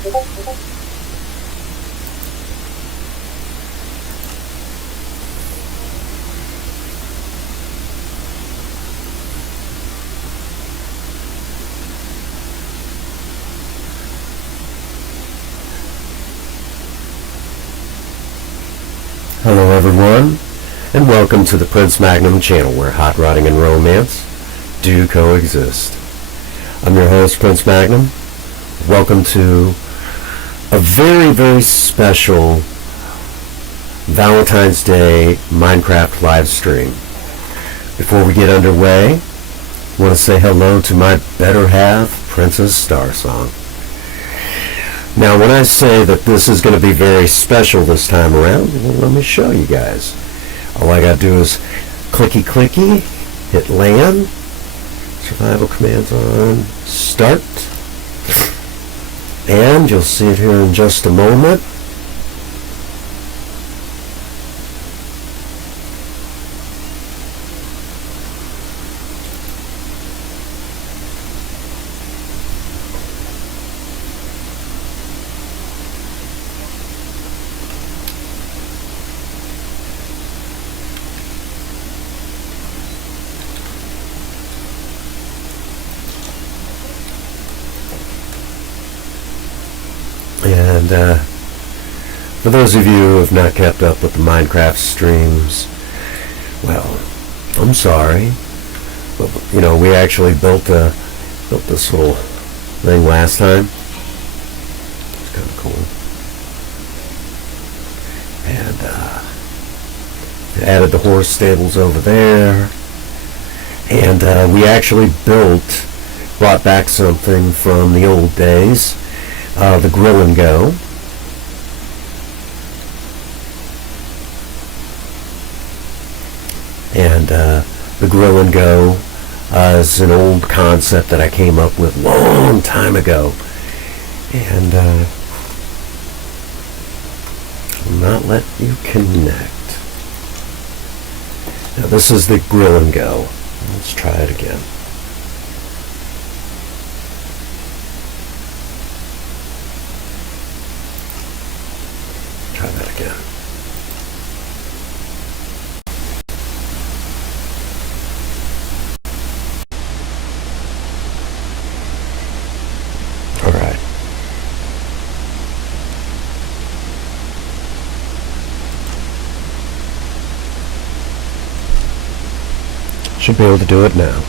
Hello everyone, and welcome to the Prince Magnum channel where hot rodding and romance do coexist. I'm your host, Prince Magnum. Welcome to a very, very special Valentine's Day Minecraft live stream. Before we get underway, I want to say hello to my better half, Princess Starsong. Now, when I say that this is going to be very special this time around, well, let me show you guys. All I got to do is clicky clicky, hit land, survival commands on, start, and you'll see it here in just a moment. And for those of you who have not kept up with the Minecraft streams, well, I'm sorry, but you know, we actually built this little thing last time. It's kind of cool, and added the horse stables over there, and we actually brought back something from the old days. The grill and go. And the grill and go is an old concept that I came up with a long time ago. And will not let you connect. Now this is the grill and go. Let's try it again. Try that again. All right. Should be able to do it now.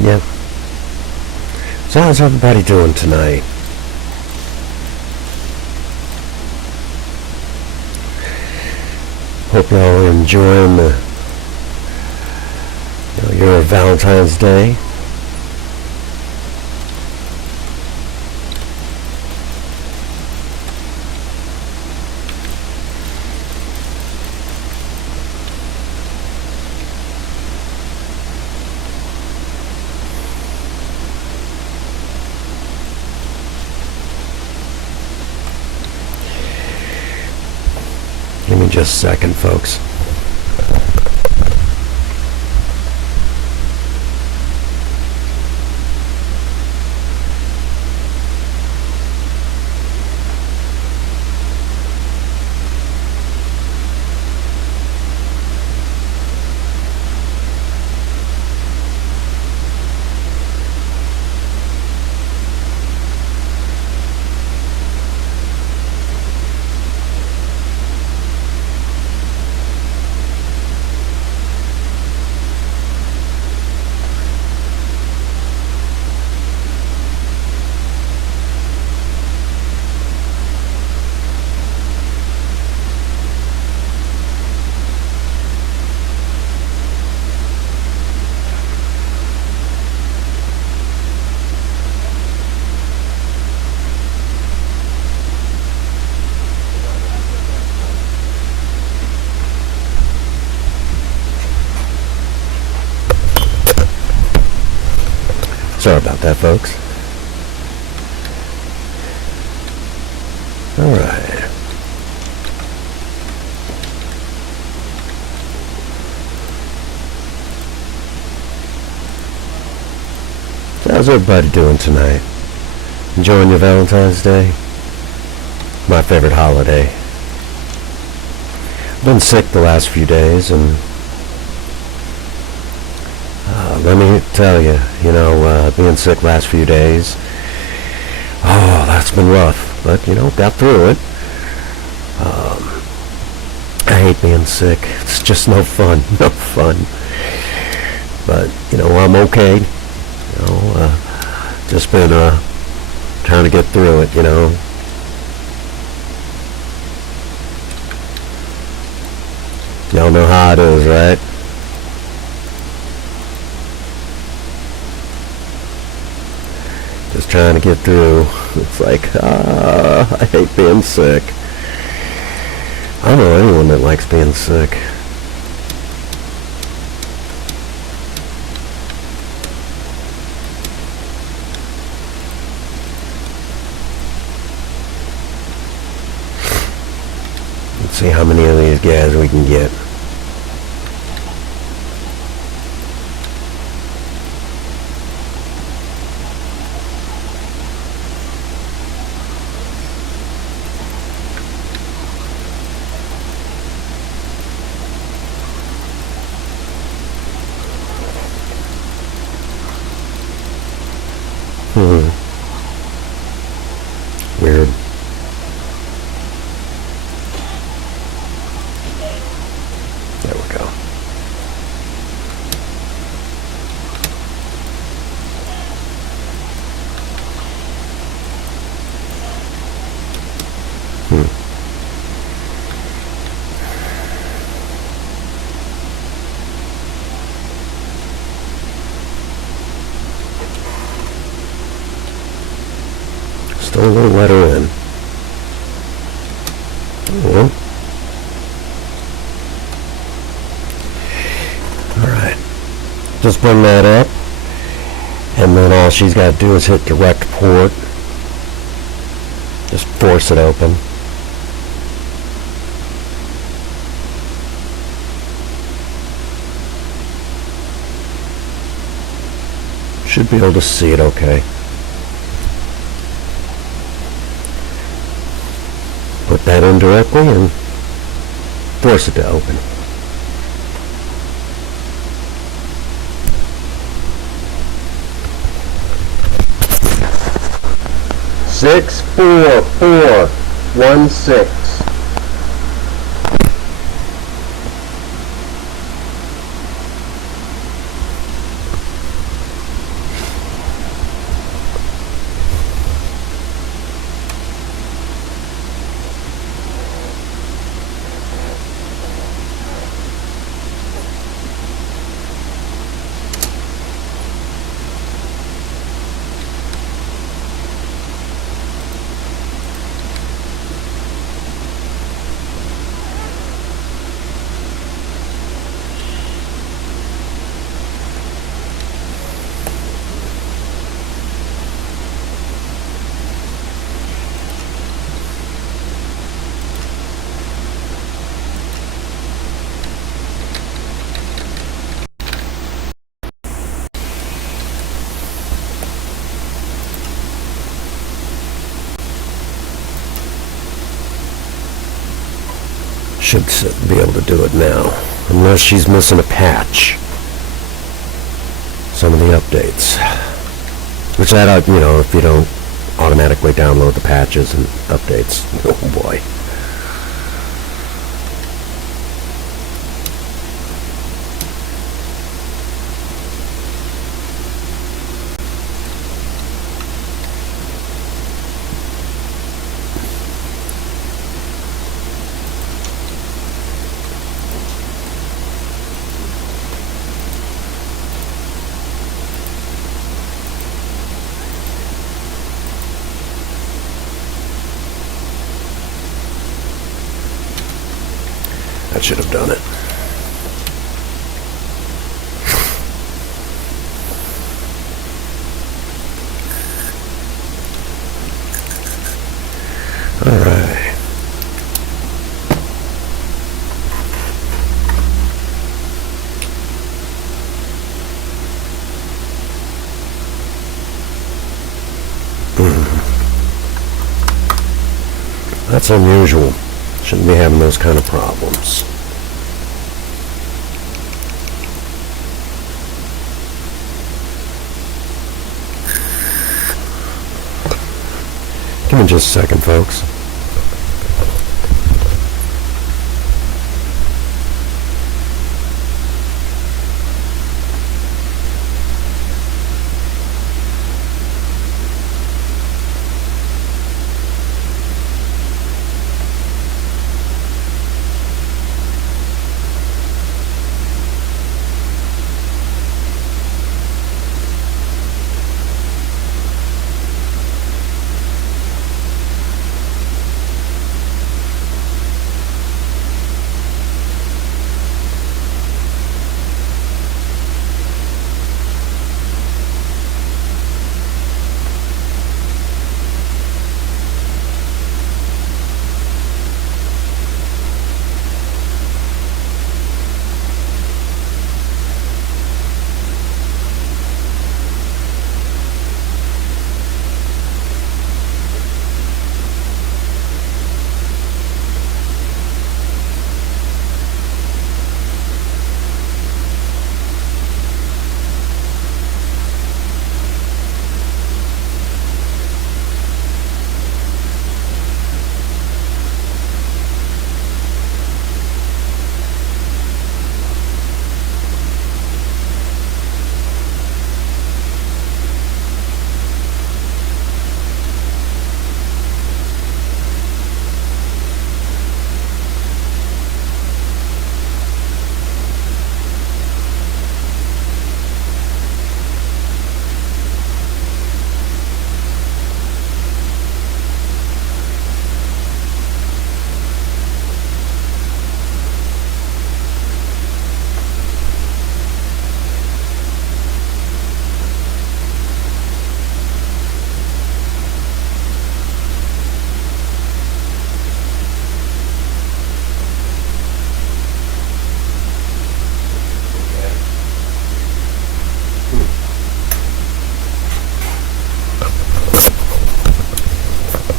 Yeah. So how's everybody doing tonight? Hope y'all are enjoying your Valentine's Day. Give me just a second, folks. Sorry about that, folks. Alright. How's everybody doing tonight? Enjoying your Valentine's Day? My favorite holiday. I've been sick the last few days, and let me tell you, being sick last few days, that's been rough, but, got through it. I hate being sick. It's just no fun, no fun. But, I'm okay. Just been trying to get through it, Y'all know how it is, right? Just trying to get through. It's like, I hate being sick. I don't know anyone that likes being sick. Let's see how many of these guys we can get. Weird. There we go. Still a little wetter in. Yeah. Alright. Just bring that up. And then all she's got to do is hit direct port. Just force it open. Should be able to see it okay. Put that in directly and force it to open. Six 4 4 1 6. Should be able to do it now, unless she's missing a patch. Some of the updates, which if you don't automatically download the patches and updates, oh boy. That should have done it. All right. That's unusual. Shouldn't be having those kind of problems. Give me just a second, folks.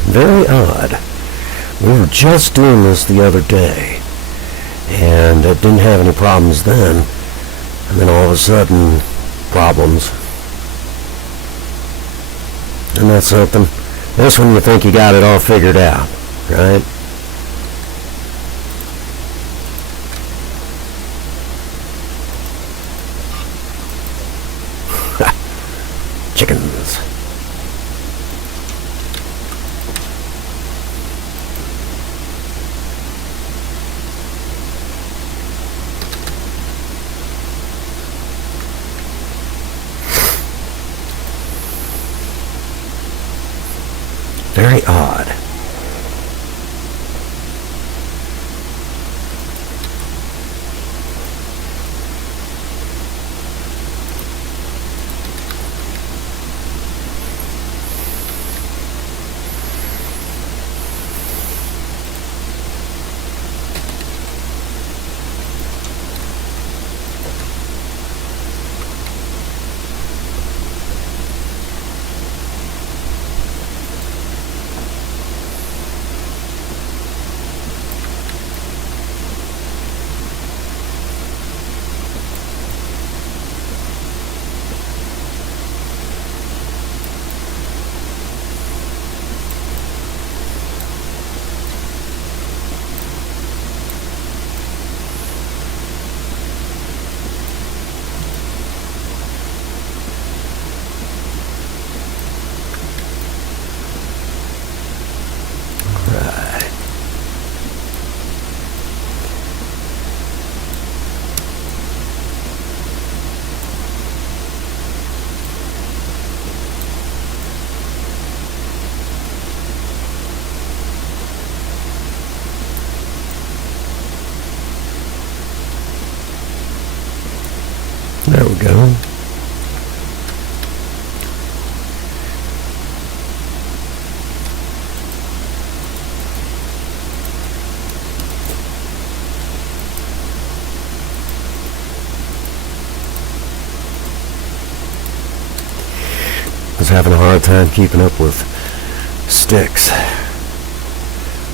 Very odd. We were just doing this the other day, and it didn't have any problems then, and then all of a sudden, problems. Isn't that something? That's when you think you got it all figured out, right? Chickens. Very odd. There we go. was having a hard time keeping up with sticks.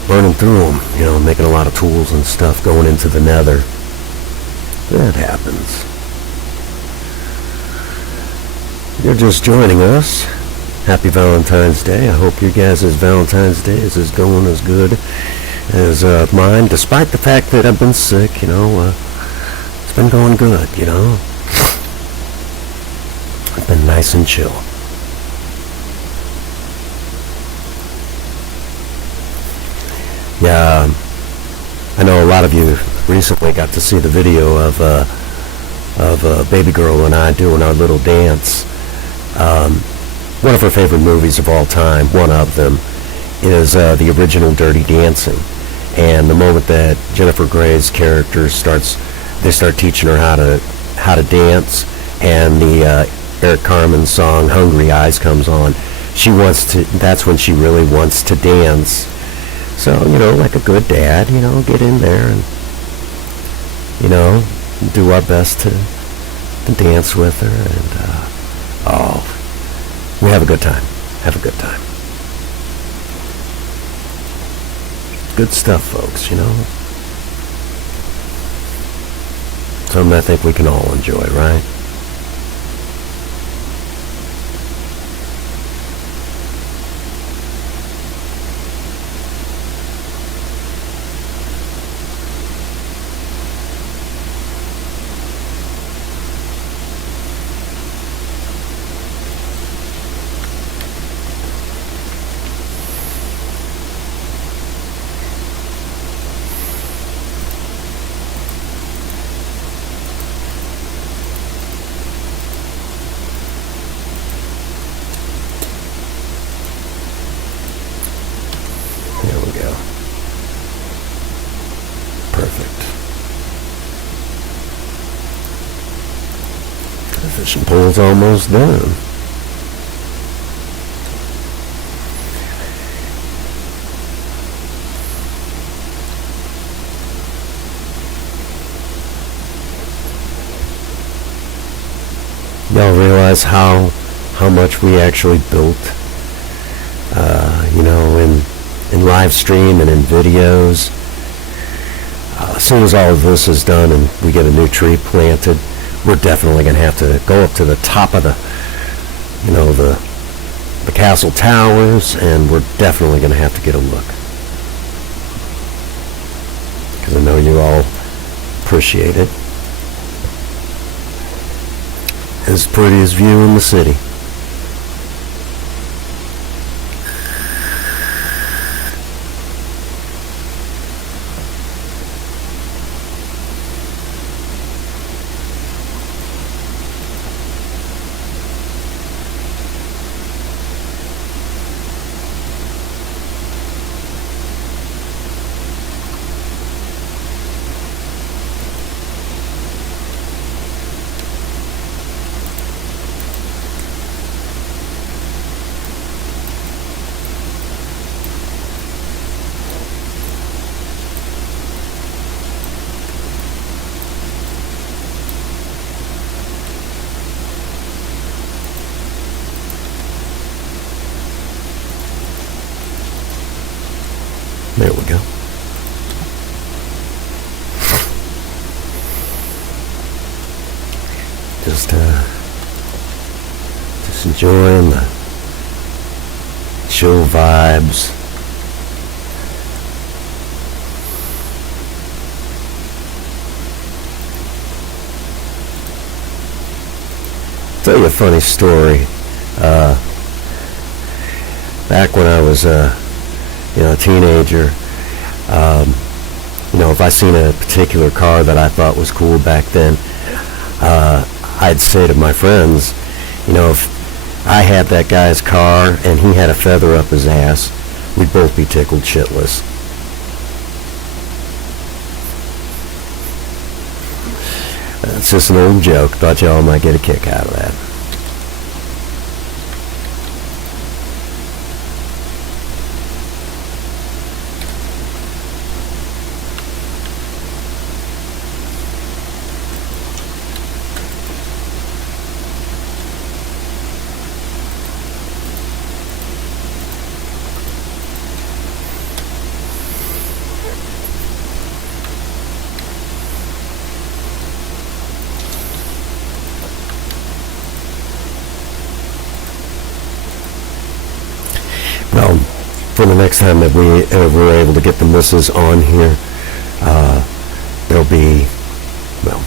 Burning through them, making a lot of tools and stuff, going into the nether. That happens. You're just joining us. Happy Valentine's Day. I hope your guys' Valentine's Day is going as good as mine, despite the fact that I've been sick, it's been going good, I've been nice and chill. Yeah, I know a lot of you recently got to see the video of baby girl and I doing our little dance. One of her favorite movies of all time, one of them, is the original Dirty Dancing. And the moment that Jennifer Grey's character they start teaching her how to dance, and the Eric Carmen song "Hungry Eyes" comes on. That's when she really wants to dance. So, like a good dad, get in there and, do our best to dance with her. And, we have a good time. Have a good time. Good stuff, folks, Something I think we can all enjoy, right? There we go. Perfect. The fishing pole's almost done. Y'all realize how much we actually built, in live stream and in videos. As soon as all of this is done and we get a new tree planted, we're definitely going to have to go up to the top of the castle towers, and we're definitely going to have to get a look. Because I know you all appreciate it. It's the prettiest view in the city. There we go. Just enjoying the chill vibes. Tell you a funny story. Back when I was a teenager, if I seen a particular car that I thought was cool back then, I'd say to my friends, if I had that guy's car and he had a feather up his ass, we'd both be tickled shitless. It's just an old joke. Thought y'all might get a kick out of that. Well, for the next time that we're able to get the missus on here, there'll be, well,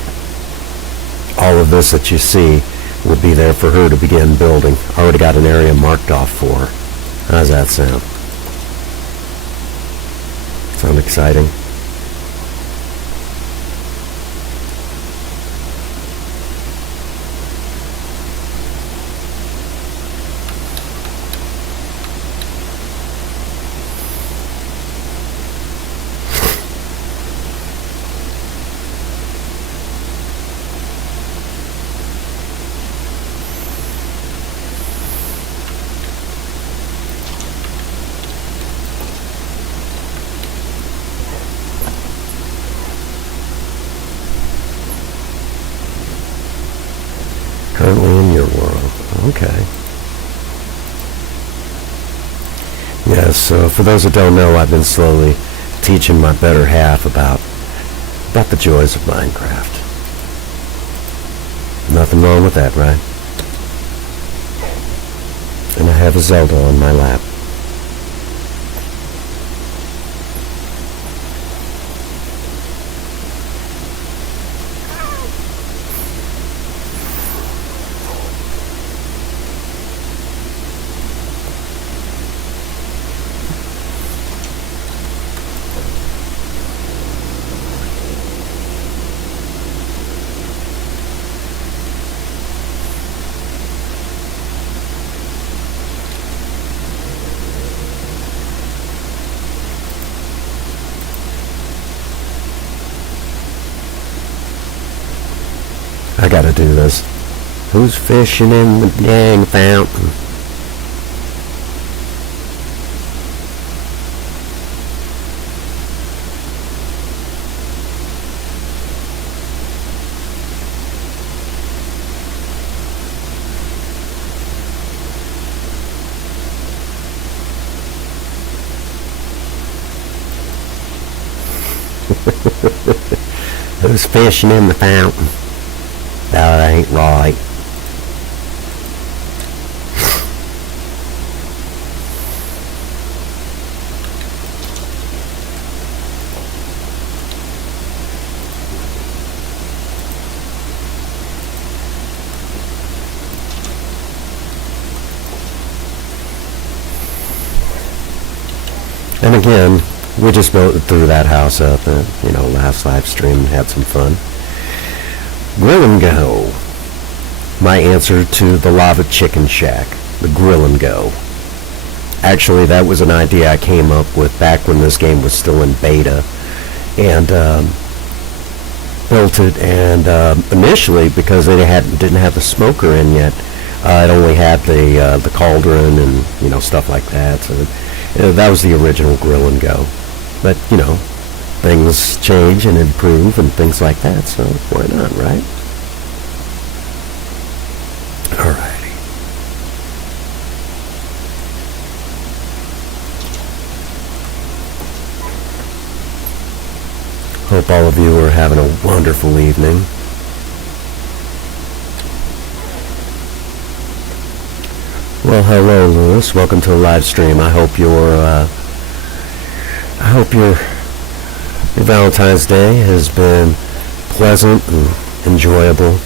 all of this that you see will be there for her to begin building. I already got an area marked off for her. How's that sound? Sound exciting? Currently in your world. Okay. Yes, so for those that don't know, I've been slowly teaching my better half about the joys of Minecraft. Nothing wrong with that, right? And I have a Zelda on my lap. I gotta do this. Who's fishing in the dang fountain? Who's fishing in the fountain? That ain't right. And again, we just threw that house up, last live stream, had some fun. Grill and Go. My answer to the Lava Chicken Shack. The Grill and Go. Actually, that was an idea I came up with back when this game was still in beta. And built it, and initially, because they didn't have the smoker in yet, it only had the cauldron and, stuff like that. So that was the original Grill and Go. But, things change and improve and things like that, so why not, right? Alrighty. Hope all of you are having a wonderful evening. Well, hello, Lewis. Welcome to the live stream. I hope your Valentine's Day has been pleasant and enjoyable.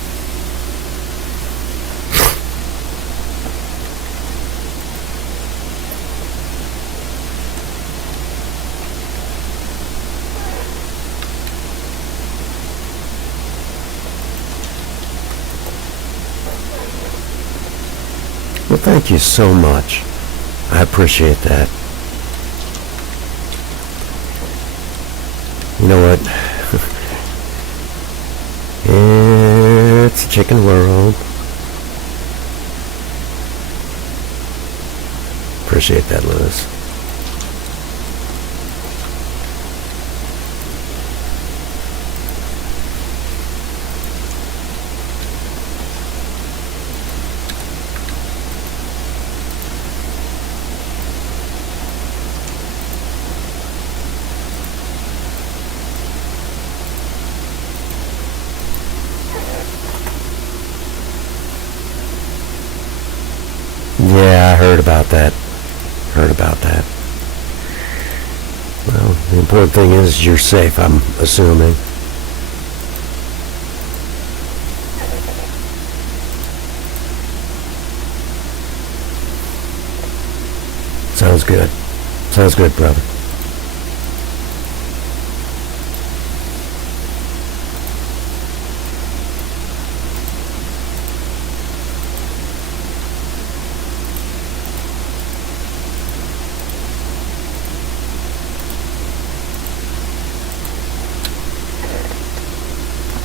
Well, thank you so much. I appreciate that. You know what? It's a chicken world. Appreciate that, Lewis. Yeah, I heard about that. Heard about that. Well, the important thing is you're safe, I'm assuming. Sounds good. Sounds good, brother.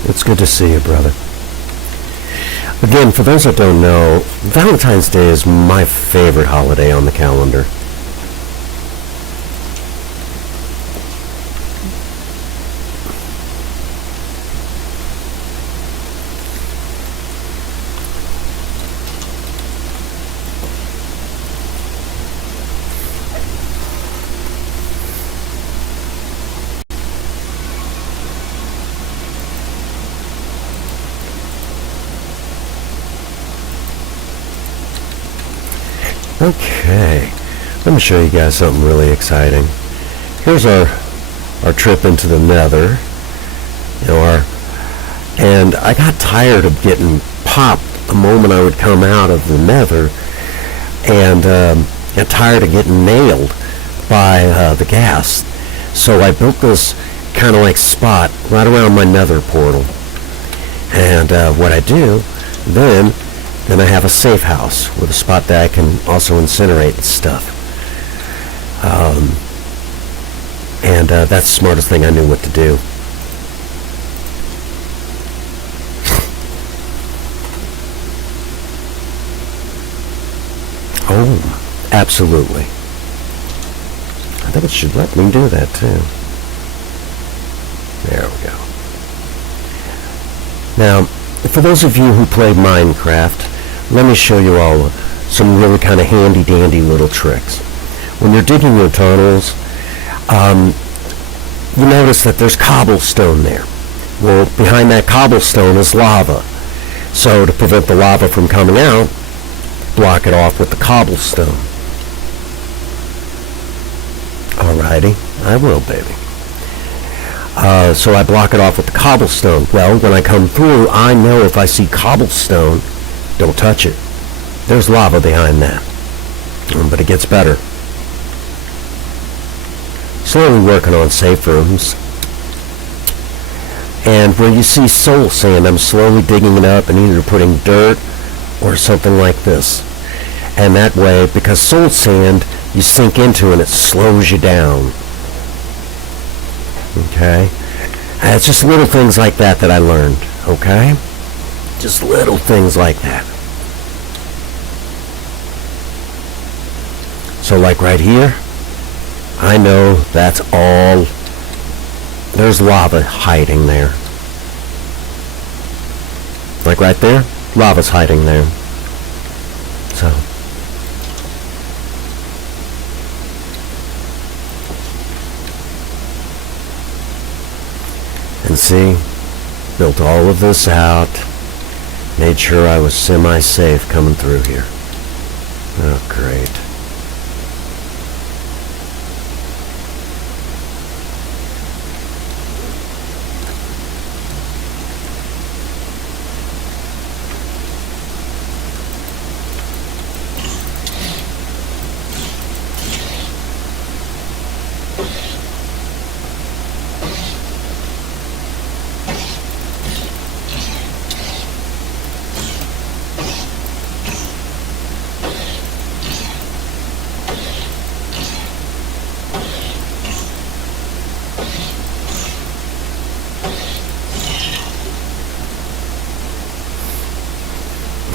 It's good to see you, brother. Again, for those that don't know, Valentine's Day is my favorite holiday on the calendar. Okay, let me show you guys something really exciting. Here's our trip into the nether. And I got tired of getting popped the moment I would come out of the nether, and got tired of getting nailed by the ghast. So I built this kind of like spot right around my nether portal. And what I do then I have a safe house with a spot that I can also incinerate and stuff. And that's the smartest thing I knew what to do. Oh, absolutely. I think it should let me do that too. There we go. Now, for those of you who play Minecraft, let me show you all some really kind of handy-dandy little tricks. When you're digging your tunnels, you notice that there's cobblestone there. Well, behind that cobblestone is lava. So to prevent the lava from coming out, block it off with the cobblestone. Alrighty, I will, baby. So I block it off with the cobblestone. Well, when I come through, I know if I see cobblestone, don't touch it. There's lava behind that. But it gets better. Slowly working on safe rooms. And where you see soul sand, I'm slowly digging it up and either putting dirt or something like this. And that way, because soul sand, you sink into and it slows you down. Okay? And it's just little things like that I learned. Okay? Just little things like that. So like right here, I know that's all, there's lava hiding there. Like right there, lava's hiding there. So. And see, built all of this out, made sure I was semi-safe coming through here. Oh, great.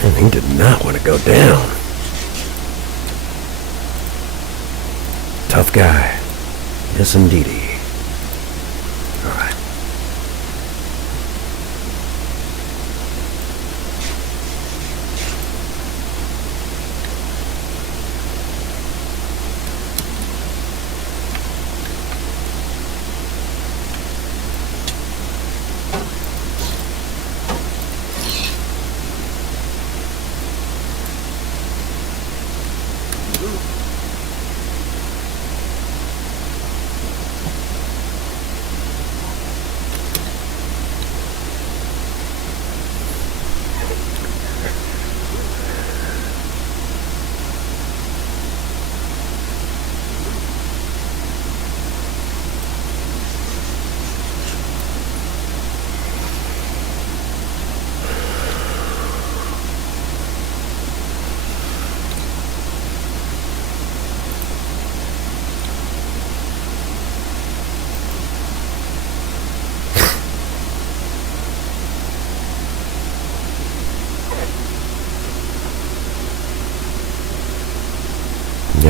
And he did not want to go down. Tough guy. Yes, indeedy. All right.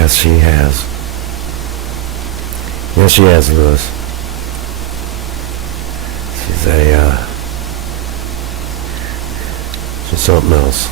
Yes, she has. Yes, she has, Lewis. She's something else.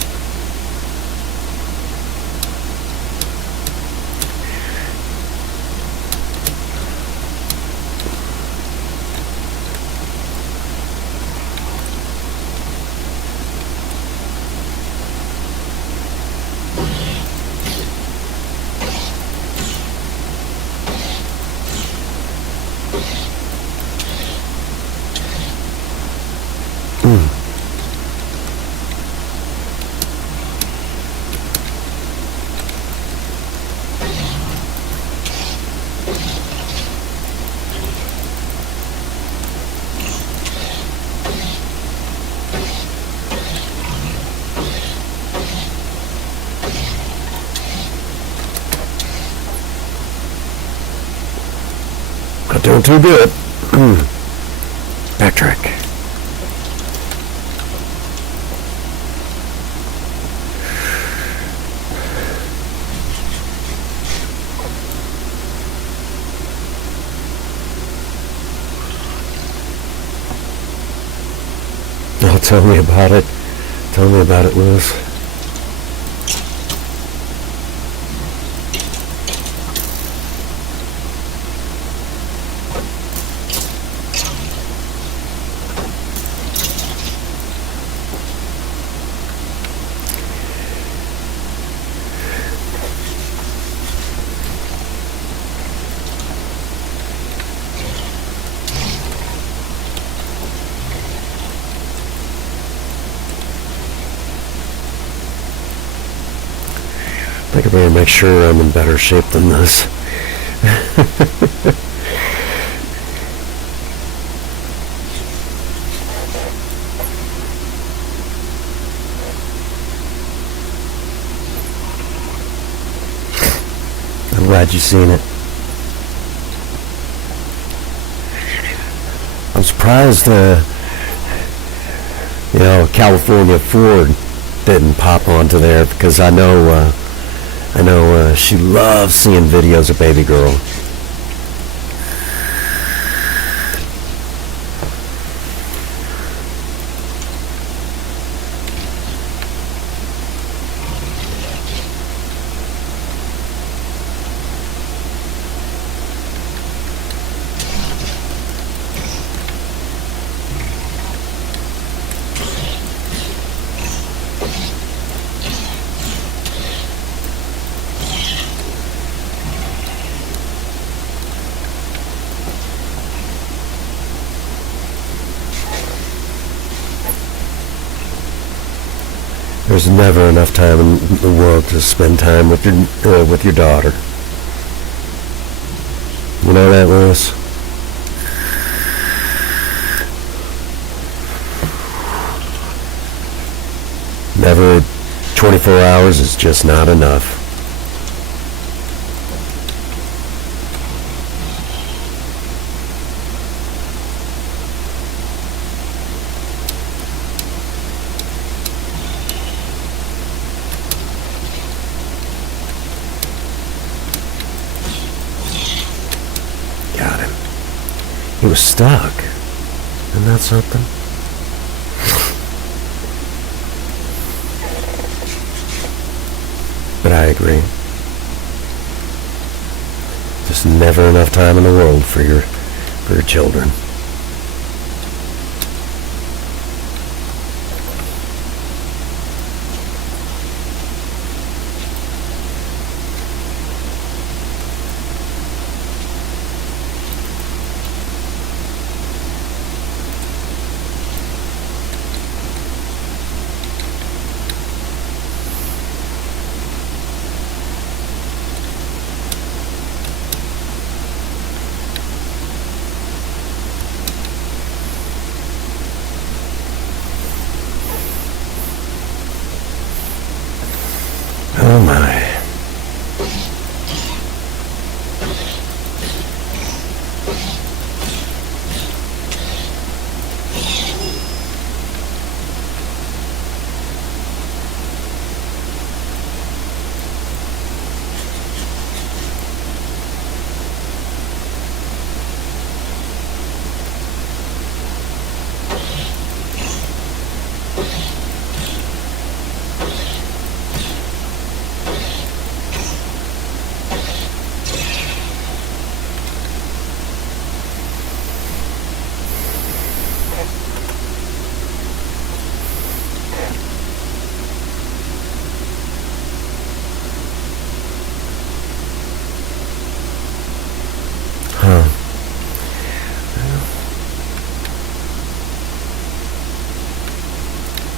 Not doing too good. Backtrack. Oh, tell me about it. Tell me about it, Lewis. I think I better make sure I'm in better shape than this. I'm glad you've seen it. I'm surprised, California Ford didn't pop onto there, because I know she loves seeing videos of baby girl. There's never enough time in the world to spend time with your daughter. You know that, Lewis? Never. 24 hours is just not enough. Got him. He was stuck. Isn't that something? But I agree. Just never enough time in the world for your children.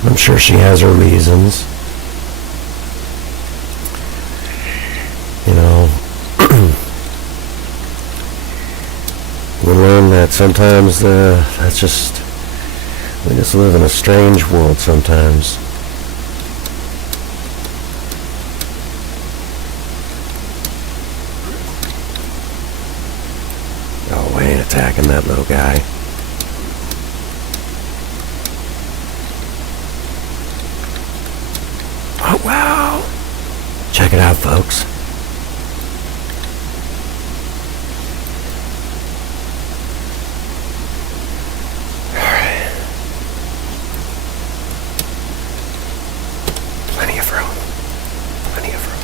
I'm sure she has her reasons. You know, we learn that sometimes we just live in a strange world sometimes. Oh, we ain't attacking that little guy. Oh, wow. Check it out, folks. Plenty of room. Plenty of room.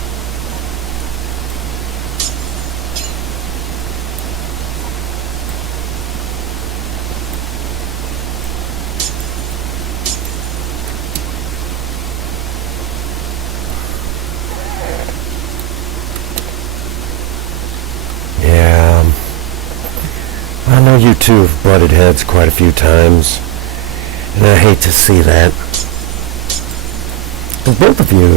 Yeah. I know you two have butted heads quite a few times, and I hate to see that. Both of you,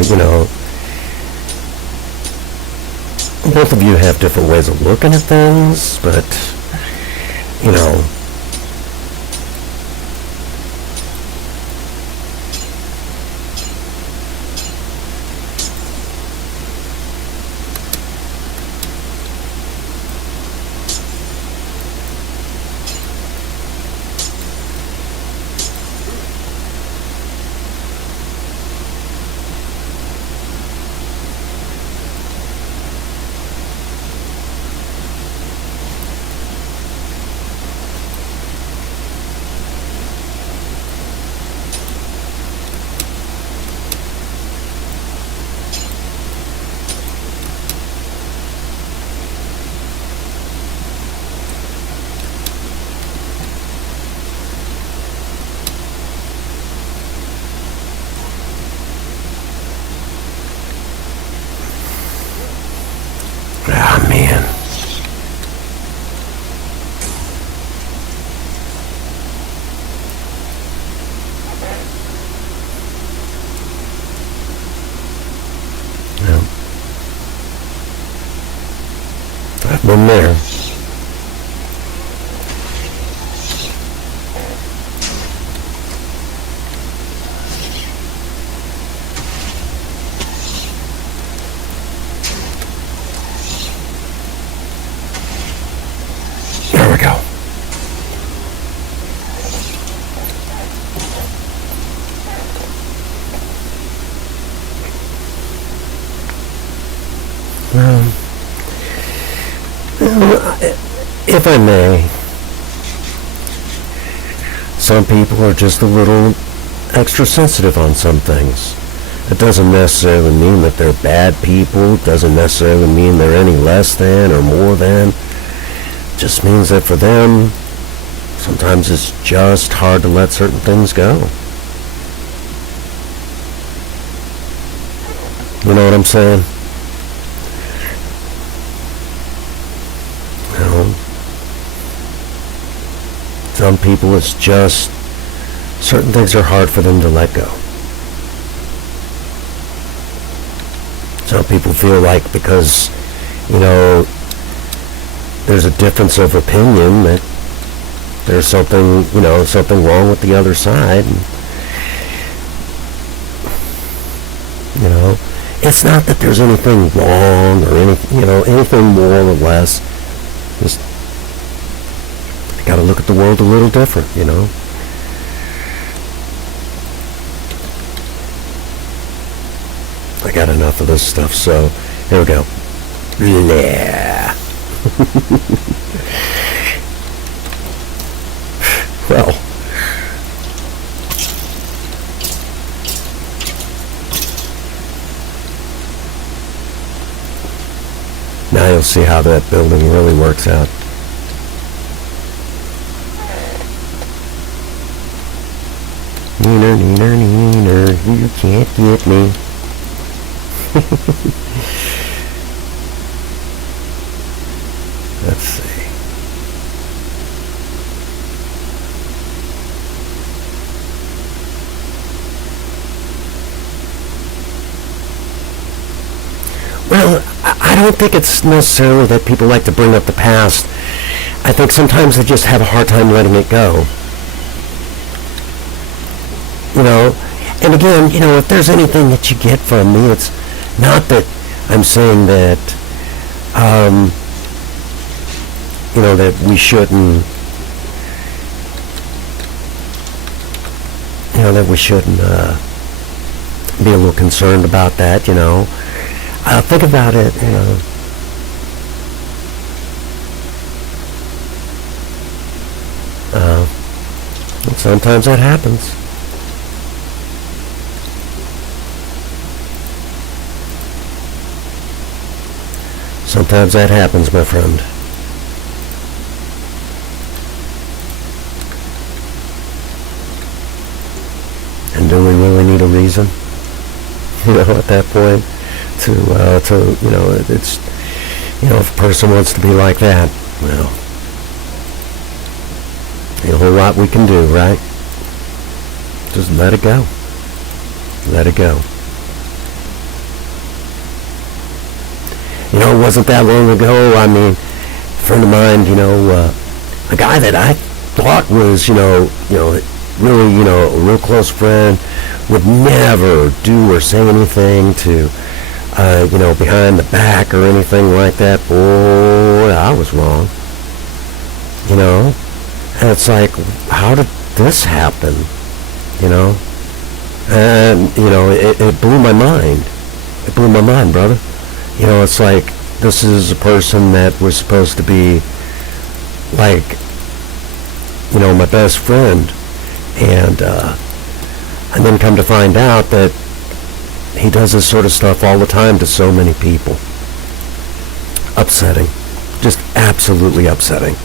both of you have different ways of looking at things, but, you know, ah, man. Yeah. I've been there. There we go. If I may, some people are just a little extra sensitive on some things. It doesn't necessarily mean that they're bad people. It doesn't necessarily mean they're any less than or more than. It just means that for them, sometimes it's just hard to let certain things go. You know what I'm saying? You know, some people, it's just certain things are hard for them to let go. Some people feel like because, there's a difference of opinion that there's something, something wrong with the other side. It's not that there's anything wrong or anything more or less. Just you got to look at the world a little different, I got enough of this stuff, so here we go. Yeah. Well, now you'll see how that building really works out. Neener, neener, neener, you can't get me. Let's see. don't think it's necessarily that people like to bring up the past. I think sometimes they just have a hard time letting it go. You know, and again, you know, if there's anything that you get from me, it's not that I'm saying that, you know, that we shouldn't, you know, that we shouldn't be a little concerned about that, you know. Think about it, you know. Sometimes that happens. Sometimes that happens, my friend. And do we really need a reason? You know, at that point, to you know, it's, you know, if a person wants to be like that, well, a whole lot we can do, right? Just let it go. Let it go. You know, it wasn't that long ago. I mean, a friend of mine, you know, a guy that I thought was, you know, really, you know, a real close friend, would never do or say anything to, you know, behind the back or anything like that. Boy, I was wrong. You know? And it's like, how did this happen? You know? And, you know, it blew my mind. It blew my mind, brother. You know, it's like, this is a person that was supposed to be, like, you know, my best friend. And then come to find out that he does this sort of stuff all the time to so many people. Upsetting. Just absolutely upsetting.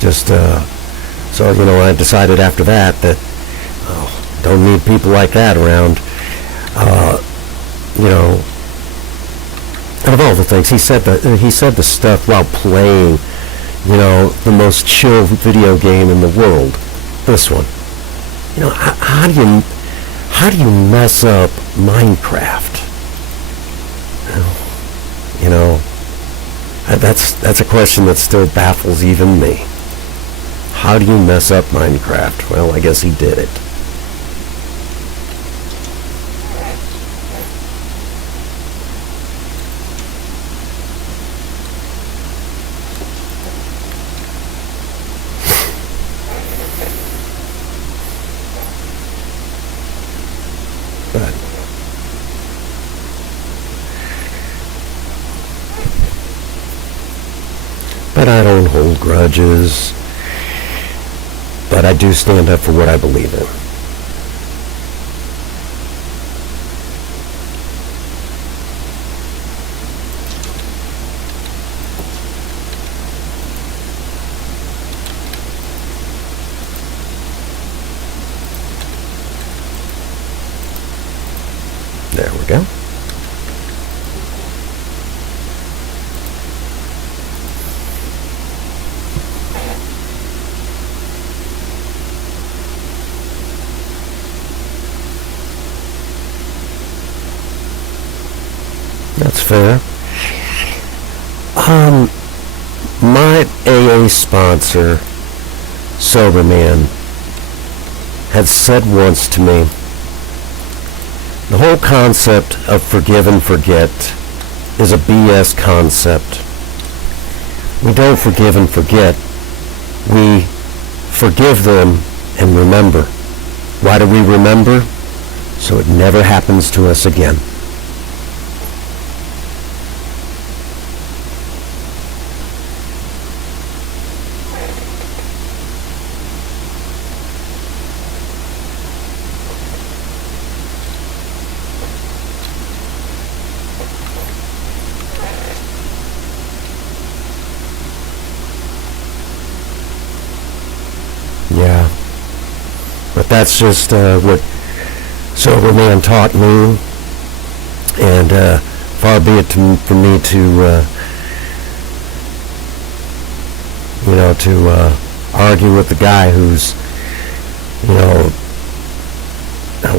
Just, so, you know, I decided after that don't need people like that around. You know, out of all the things, he said the stuff while playing, you know, the most chill video game in the world. This one. You know, how do you mess up Minecraft? You know, that's a question that still baffles even me. How do you mess up Minecraft? Well, I guess he did it. But I don't hold grudges. But I do stand up for what I believe in. There we go. That's fair. My AA sponsor, Sober Man, had said once to me, the whole concept of forgive and forget is a BS concept. We don't forgive and forget. We forgive them and remember. Why do we remember? So it never happens to us again. Yeah, but that's just what Sober Man taught me, and far be it for me to, you know, to argue with the guy who's, you know,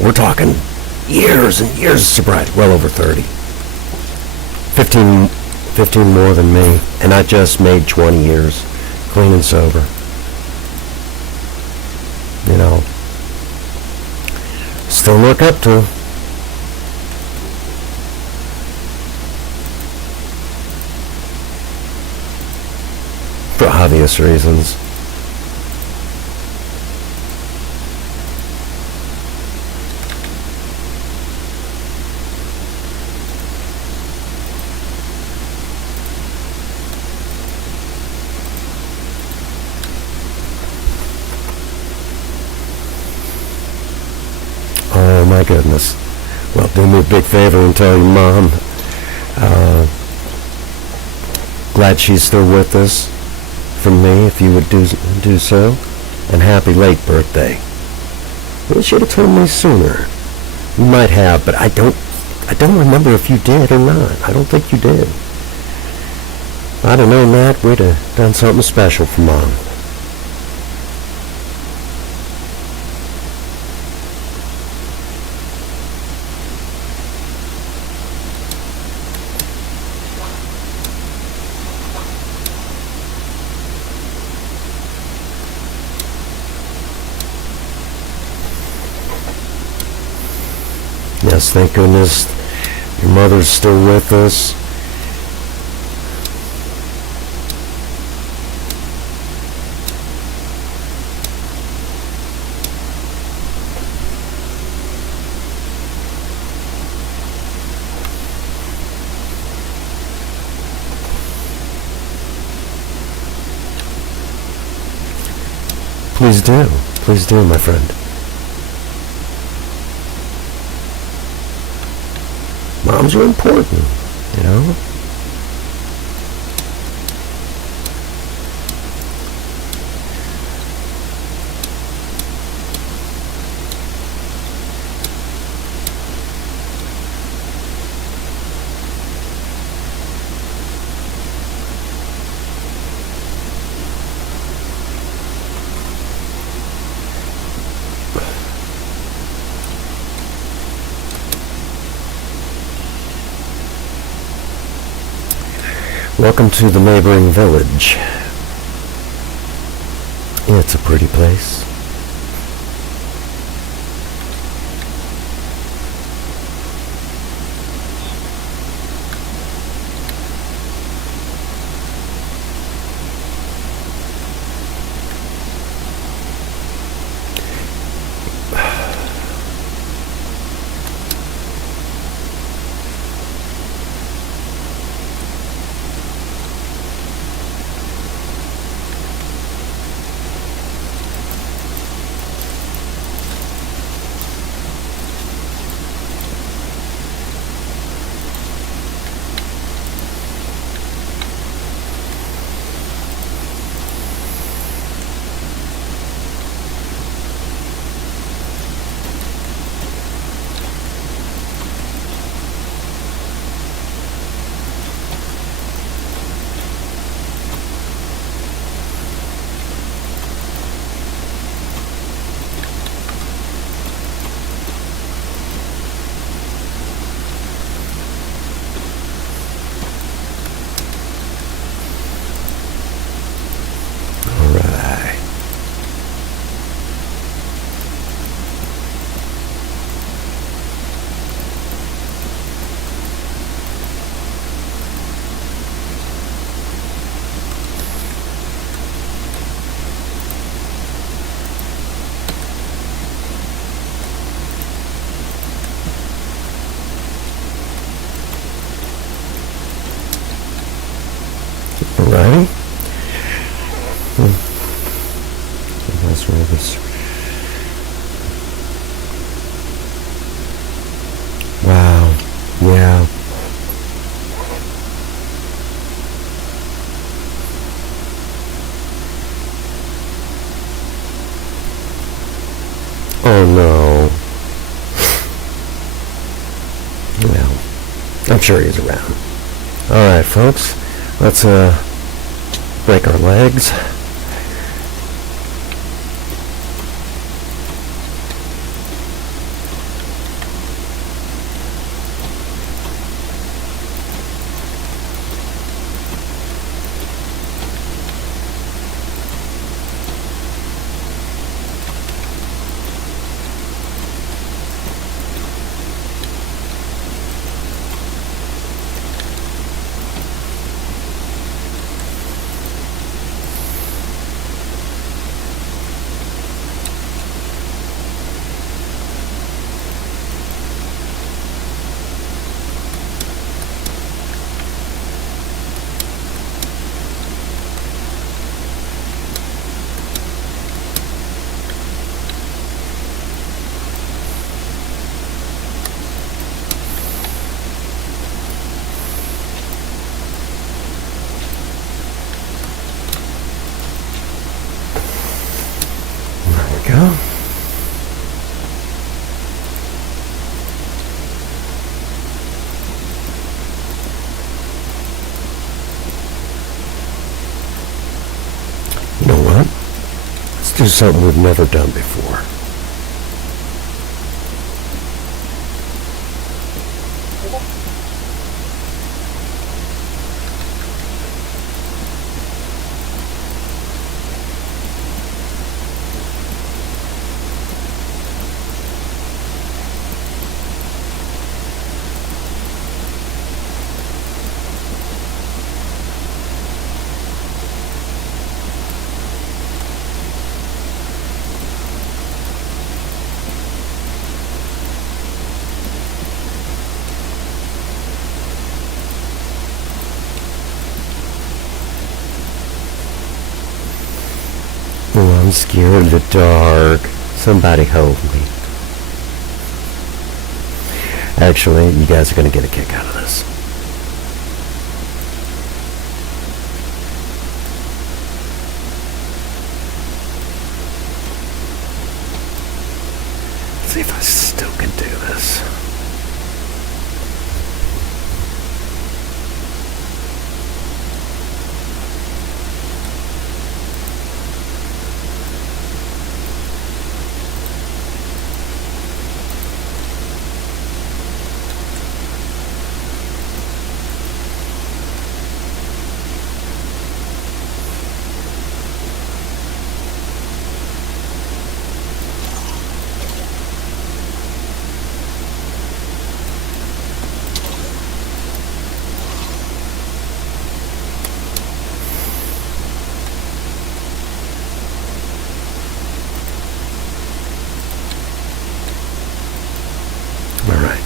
we're talking years and years of sobriety, well over 30. 15 15 more than me, and I just made 20 years, clean and sober. You know, still look up to. For obvious reasons. Oh my goodness. Well, do me a big favor and tell your mom. Glad she's still with us. From me, if you would do so. And happy late birthday. You should have told me sooner. You might have, but I don't remember if you did or not. I don't think you did. If I'd have known that, we'd have done something special for Mom. Yes, thank goodness your mother's still with us. Please do, my friend. Moms are important, you know? Welcome to the neighboring village. It's a pretty place. Alrighty. That's where this. Wow. Yeah. Oh no. Well, I'm sure he's around. Alright, folks. Let's break our legs. Let's do something we've never done before. Oh, I'm scared of the dark. Somebody hold me. Actually, you guys are going to get a kick out of this. Let's see if I still can do this. All right.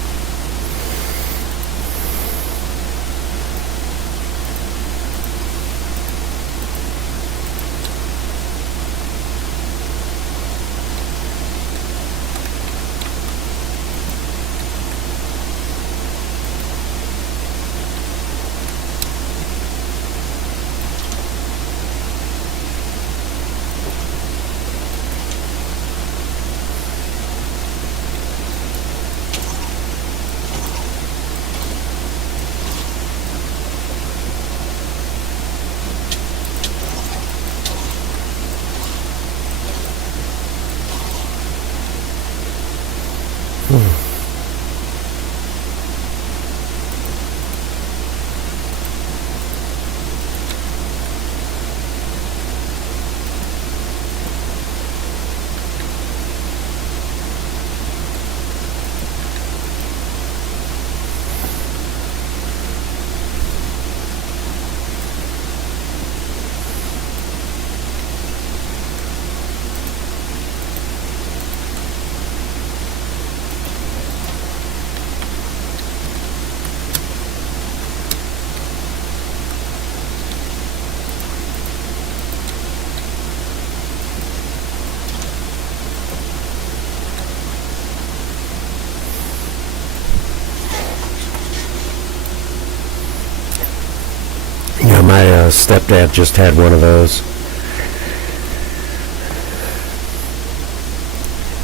Yeah, my stepdad just had one of those.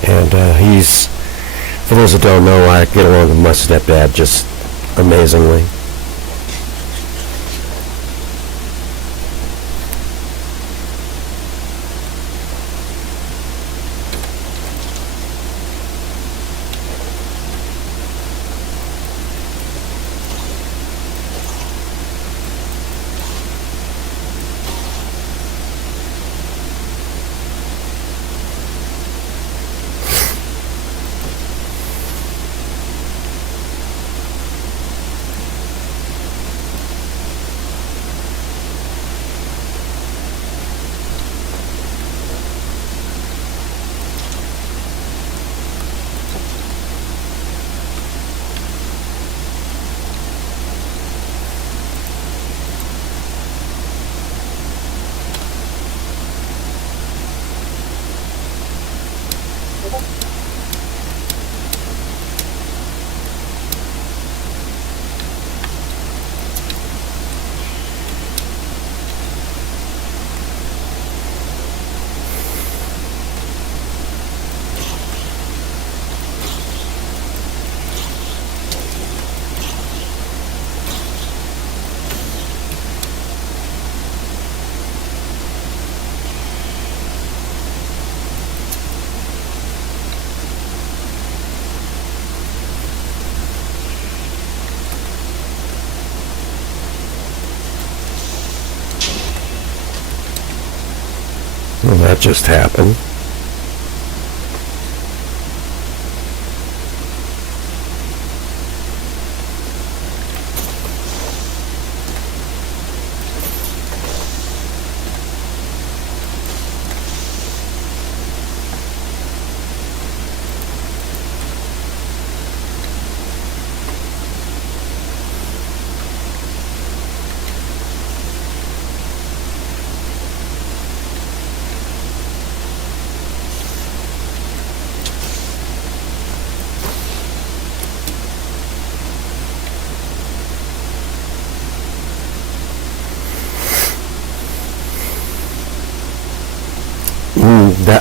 And for those that don't know, I get along with my stepdad just amazingly. Well, that just happened.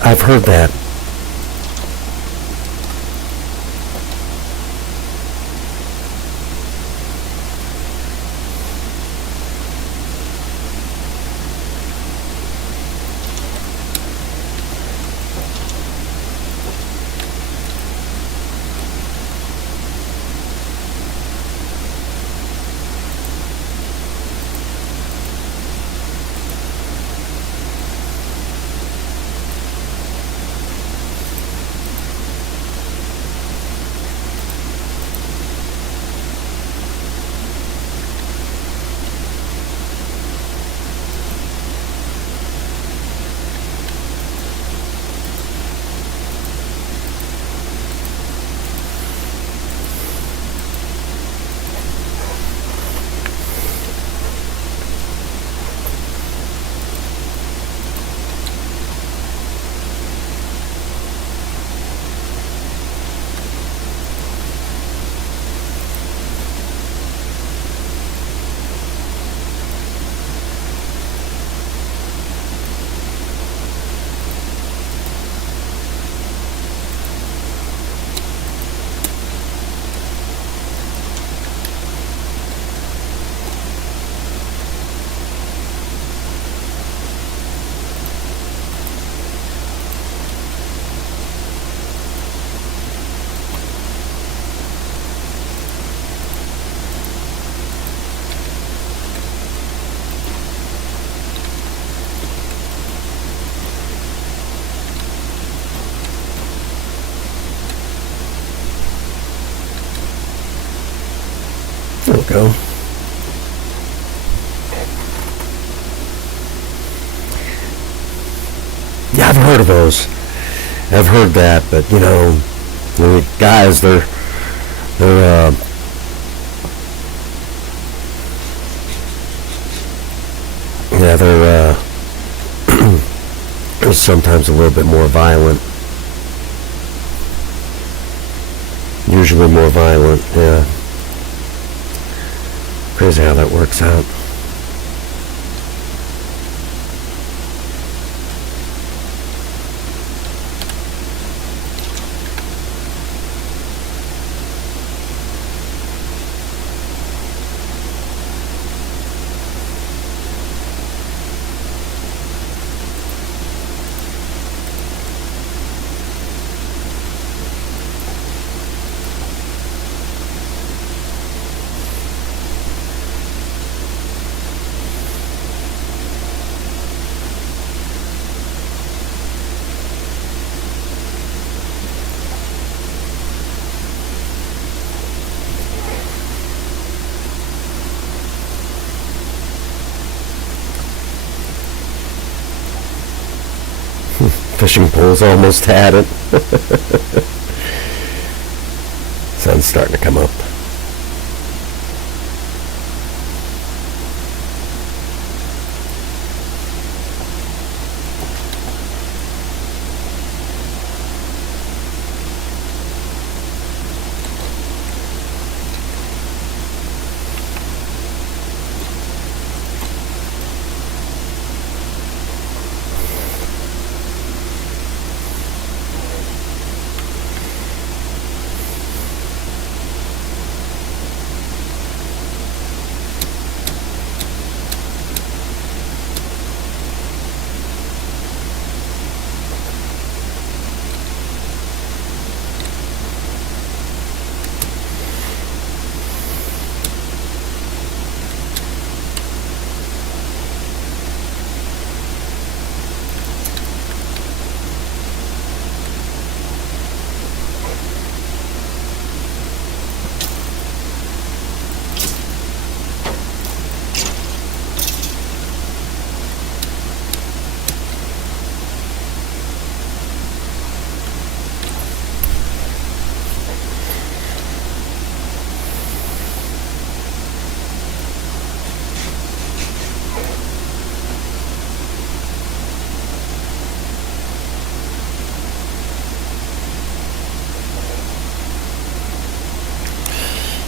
I've heard that. There we go. Yeah, I've heard of those. I've heard that, but the guys, they're yeah, they're sometimes a little bit more violent. Usually more violent, yeah. Crazy how that works out. Fishing pole's almost had it. Sun's starting to come up.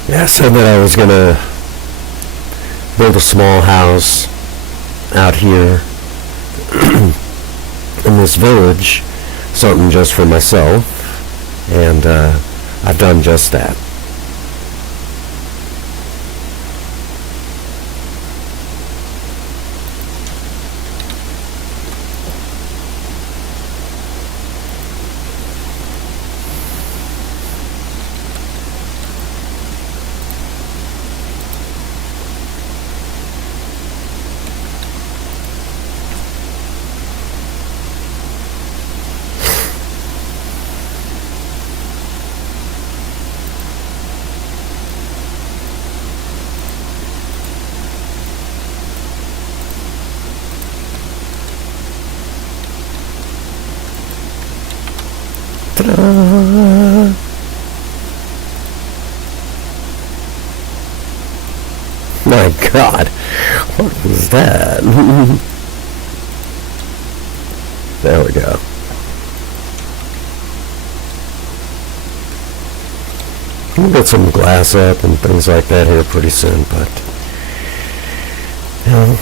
Yeah, I said that I was gonna build a small house out here in this village, something just for myself, and I've done just that. Ta-da! My God, what was that? There we go. We'll get some glass up and things like that here pretty soon, but you know.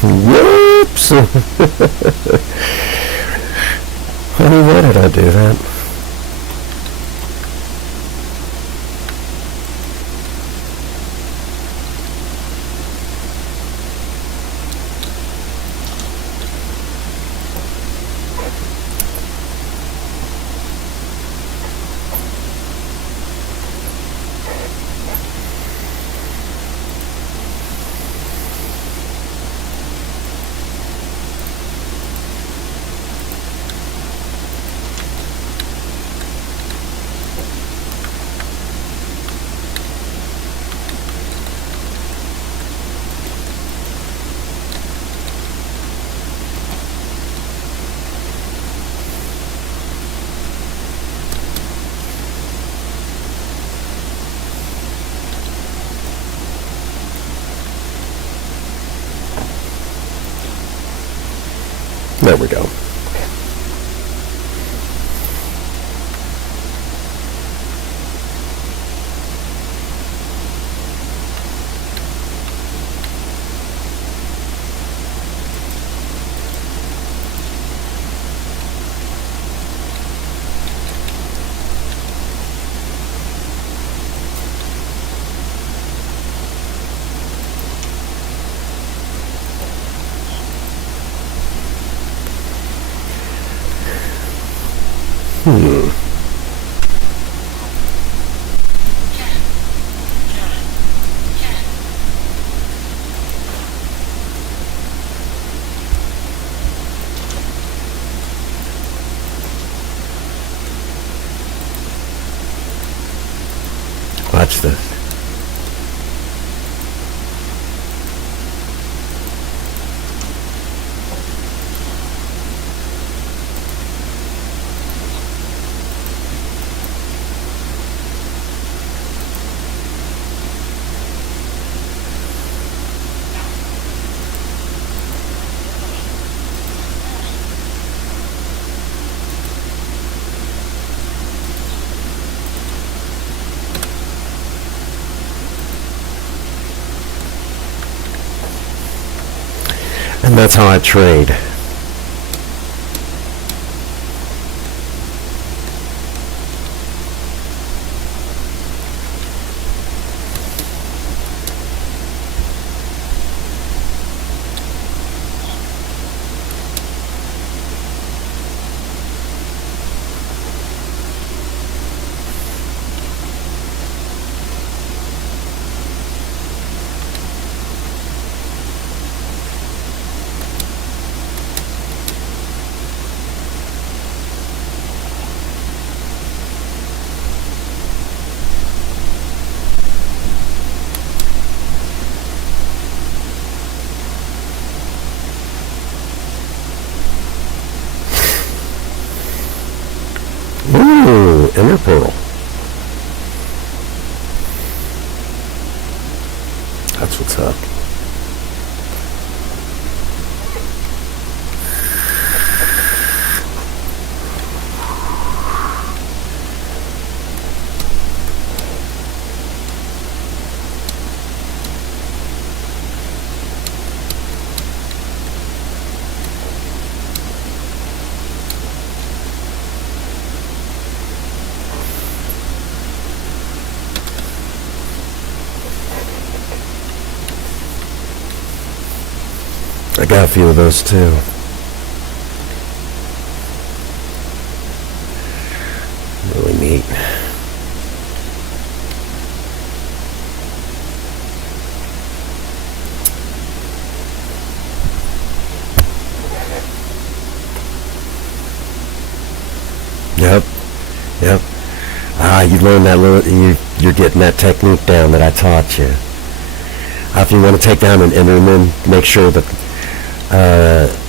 Whoops! Honey, why did I do that? There we go. Watch this. And that's how I trade. Ooh, inner pearl. That's what's up. I got a few of those too. Really neat. Yep. Yep. You learned that you're getting that technique down that I taught you. If you want to take down an Enderman, make sure that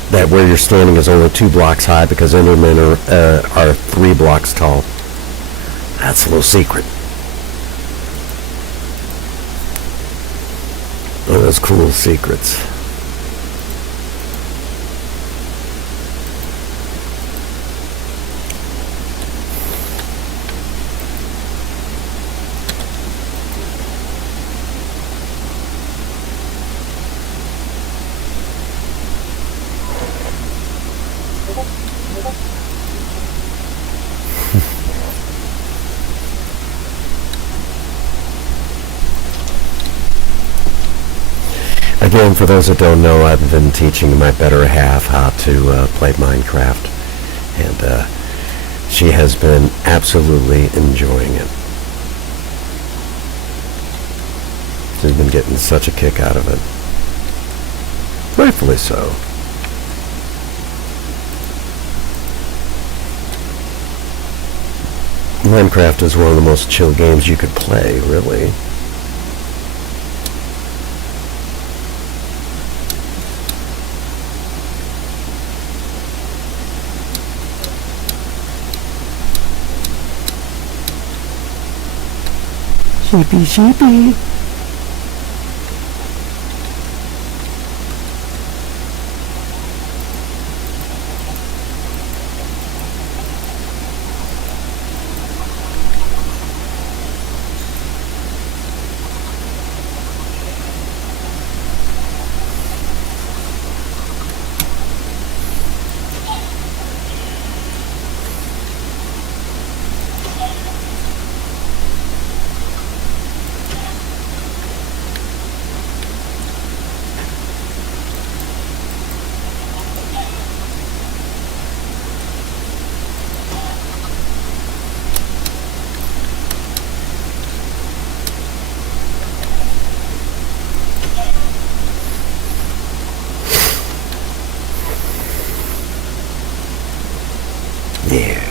that where you're standing is only 2 blocks high, because Endermen are 3 blocks tall. That's a little secret. One of those cool secrets. Again, for those that don't know, I've been teaching my better half how to play Minecraft, and she has been absolutely enjoying it. She's been getting such a kick out of it. Rightfully so. Minecraft is one of the most chill games you could play, really. Sheepy, sheepy. Yeah.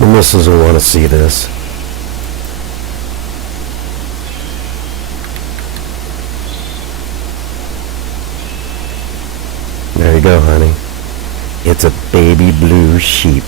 The missus will want to see this. There you go, honey. It's a baby blue sheep.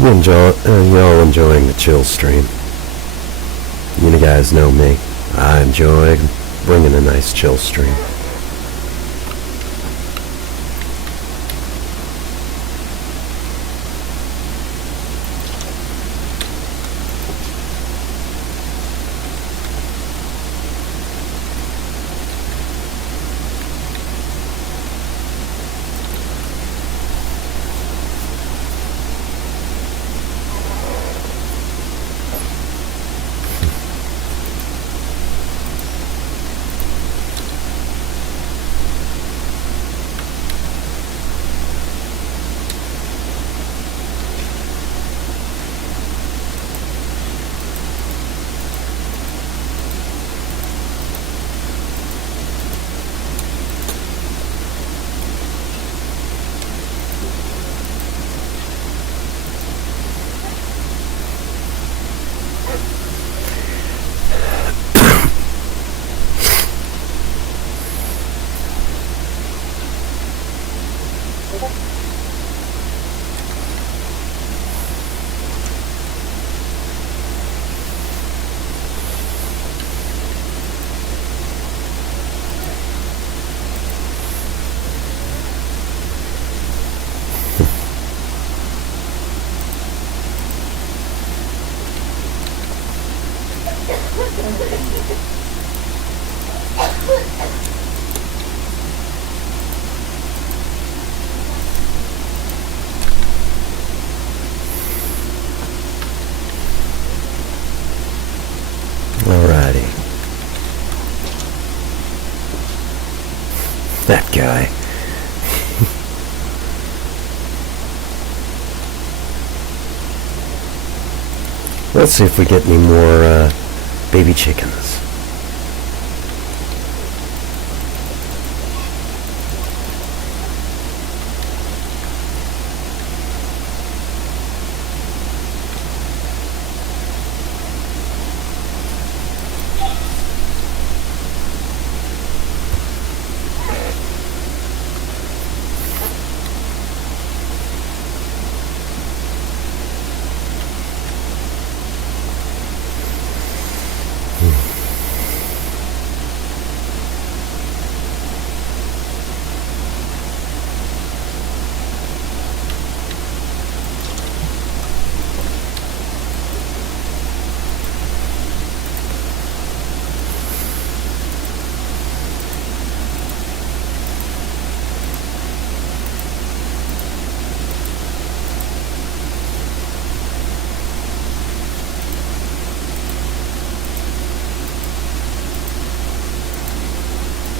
Y'all enjoying the chill stream. You guys know me. I enjoy bringing a nice chill stream. Alrighty. That guy. Let's see if we get any more baby chickens.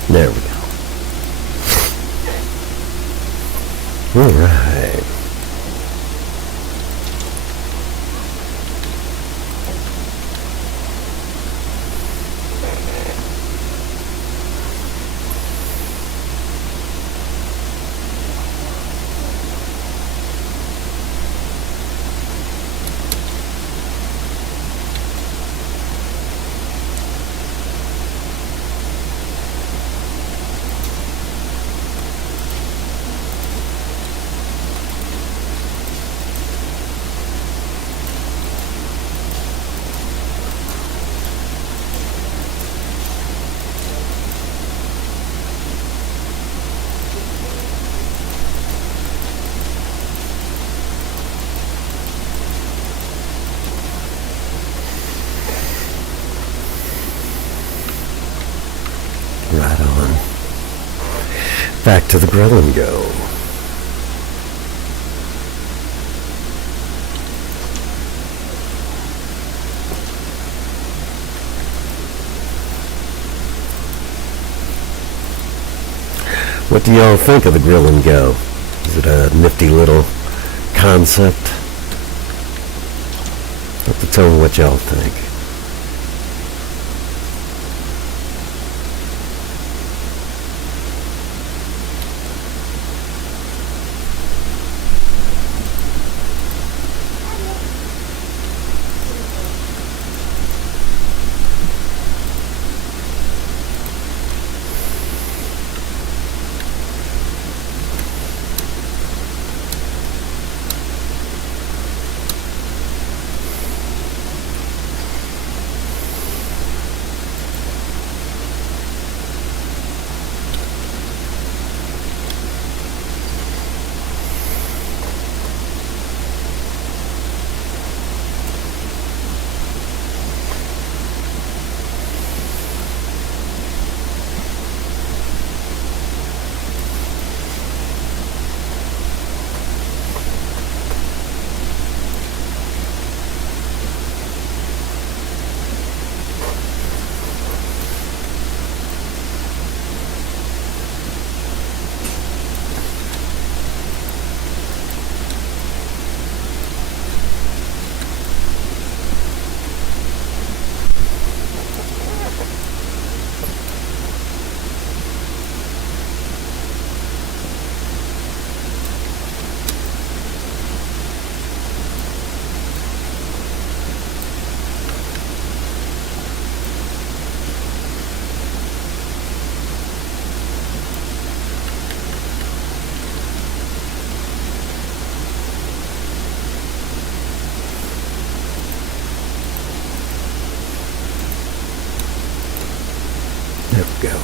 There we go. All right. Right on. Back to the grill and go. What do y'all think of the grill and go? Is it a nifty little concept? Have to tell me what y'all think. go.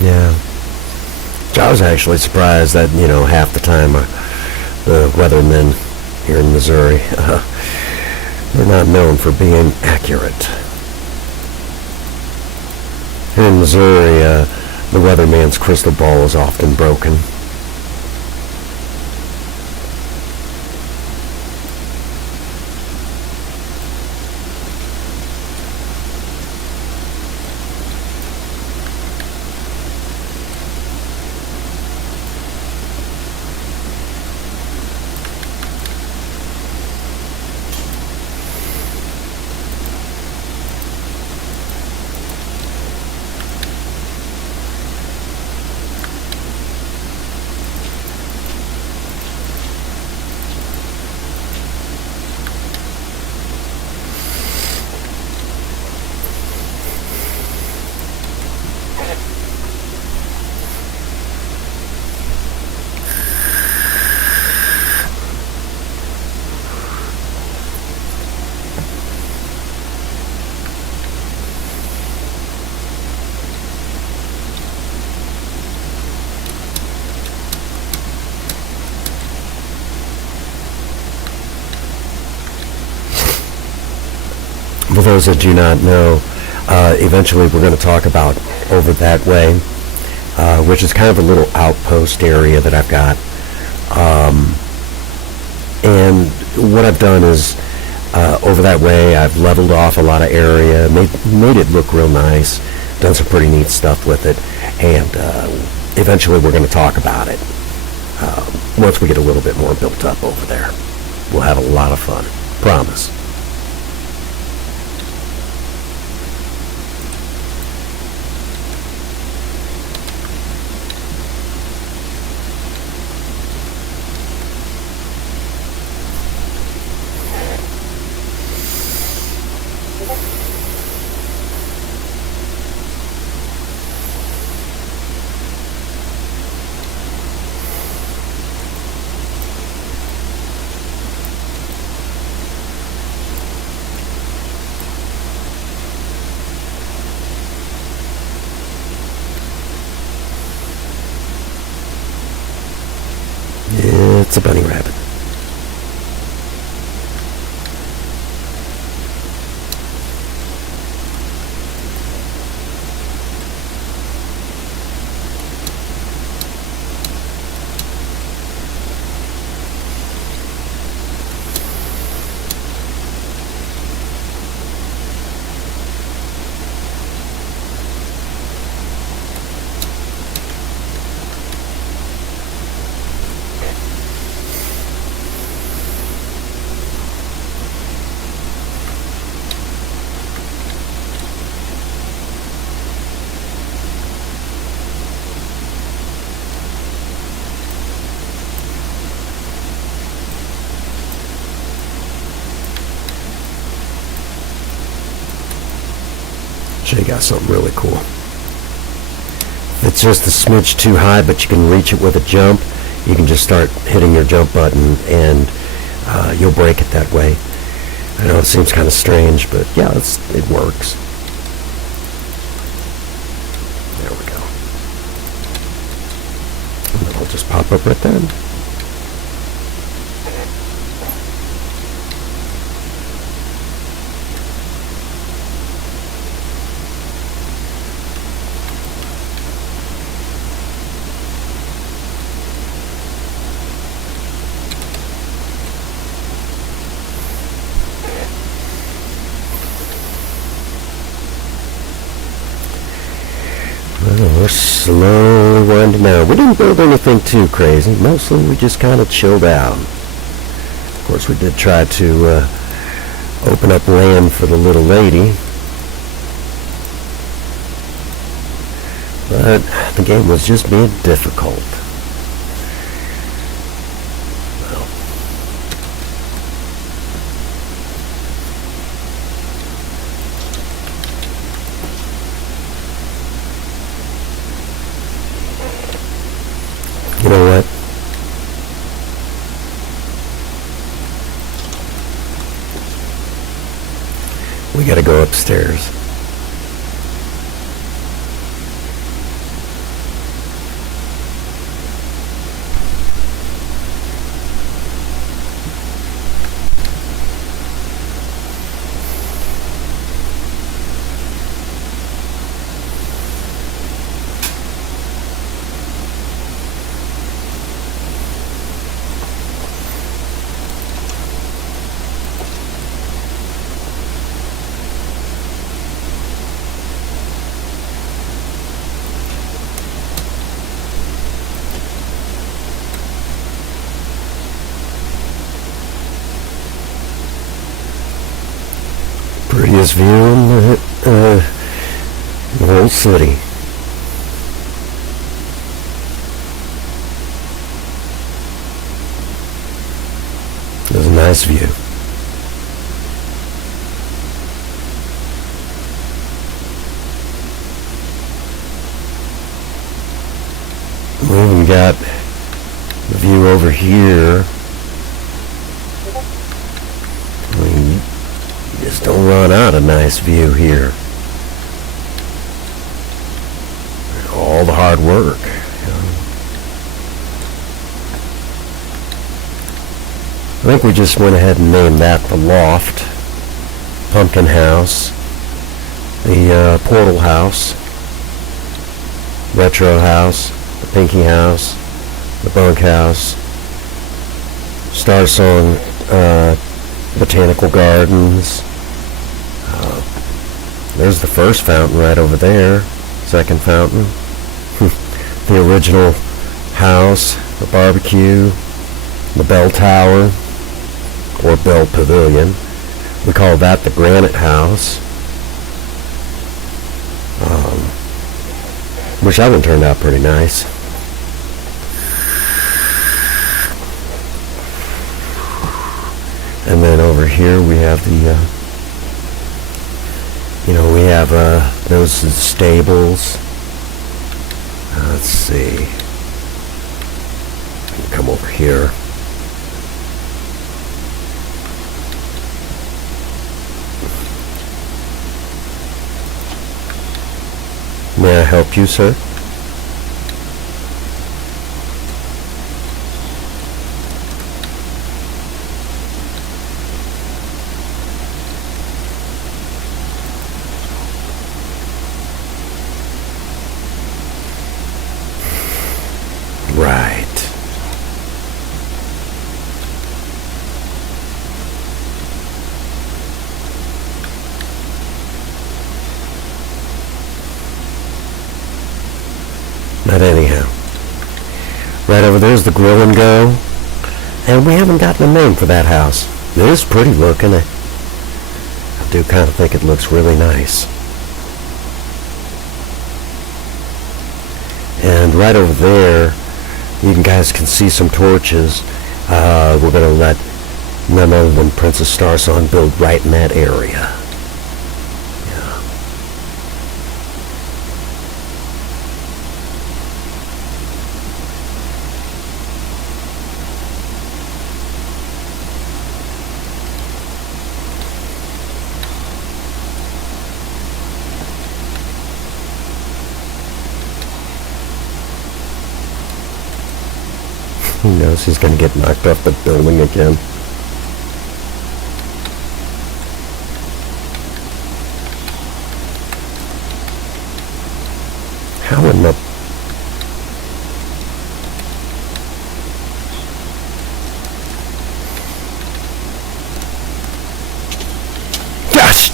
Yeah. I was actually surprised that, half the time the weathermen here in Missouri, they're not known for being accurate. Here in Missouri, the weatherman's crystal ball is often broken. For those that do not know, eventually we're going to talk about over that way, which is kind of a little outpost area that I've got. And what I've done is, over that way, I've leveled off a lot of area, made it look real nice, done some pretty neat stuff with it, and eventually we're going to talk about it. Once we get a little bit more built up over there, we'll have a lot of fun. Promise. It's a bunny rabbit. Show you guys something really cool. It's just a smidge too high, but you can reach it with a jump. You can just start hitting your jump button, and you'll break it that way. I know it seems kind of strange, but yeah, it works. There we go. And then I'll just pop up right there. We're slowly winding down. We didn't build anything too crazy. Mostly we just kind of chilled out. Of course, we did try to open up land for the little lady. But the game was just being difficult. You know what? We gotta go upstairs. Prettiest view in the whole city. It was a nice view. We even got the view over here. Just don't run out of nice view here. All the hard work. I think we just went ahead and named that the Loft, Pumpkin House, the Portal House, Retro House, the Pinky House, the Bunk House, Star Song Botanical Gardens. There's the first fountain right over there. Second fountain. The original house, the barbecue, the bell tower, or bell pavilion. We call that the Granite House. Which that one turned out pretty nice. And then over here we have the we have those stables. Let's see. Come over here. May I help you, sir? Right. But anyhow, right over there's the Grill and Go, and we haven't gotten a name for that house. It is pretty looking. I do kind of think it looks really nice. And right over there, you guys can see some torches. We're going to let none other than Princess Starsong build right in that area. Who knows, he's going to get knocked off the building again. How in the... Gosh!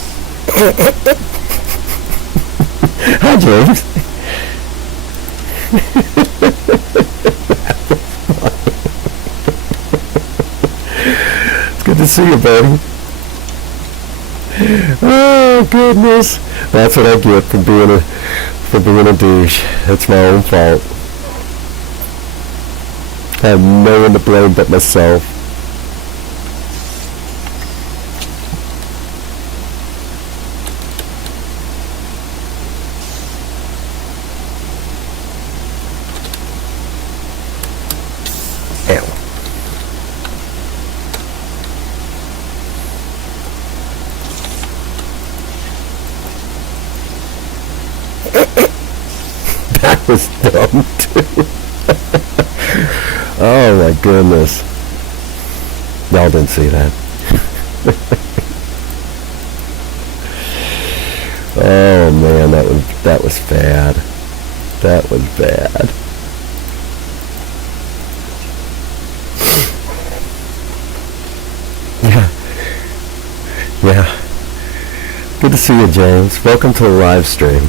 Hi, James. Good to see you, buddy. Oh goodness, that's what I get for being a douche. It's my own fault. I have no one to blame but myself. was dumb too. Oh my goodness. Y'all didn't see that. Oh man, that was bad. That was bad. Yeah. Yeah. Good to see you, James. Welcome to the live stream.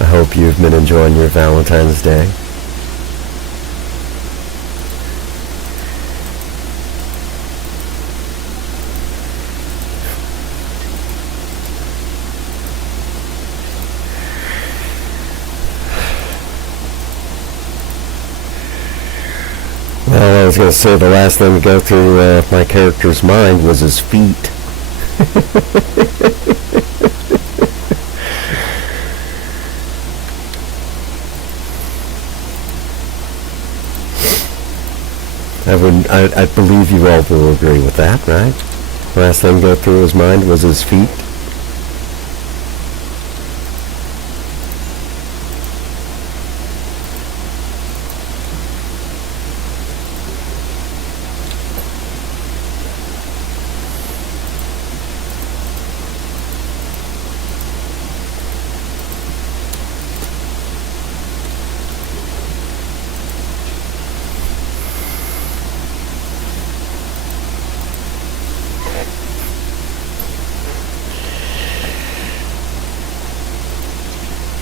I hope you've been enjoying your Valentine's Day. Well, I was going to say the last thing to go through my character's mind was his feet. I believe you all will agree with that, right? Last thing to go through his mind was his feet.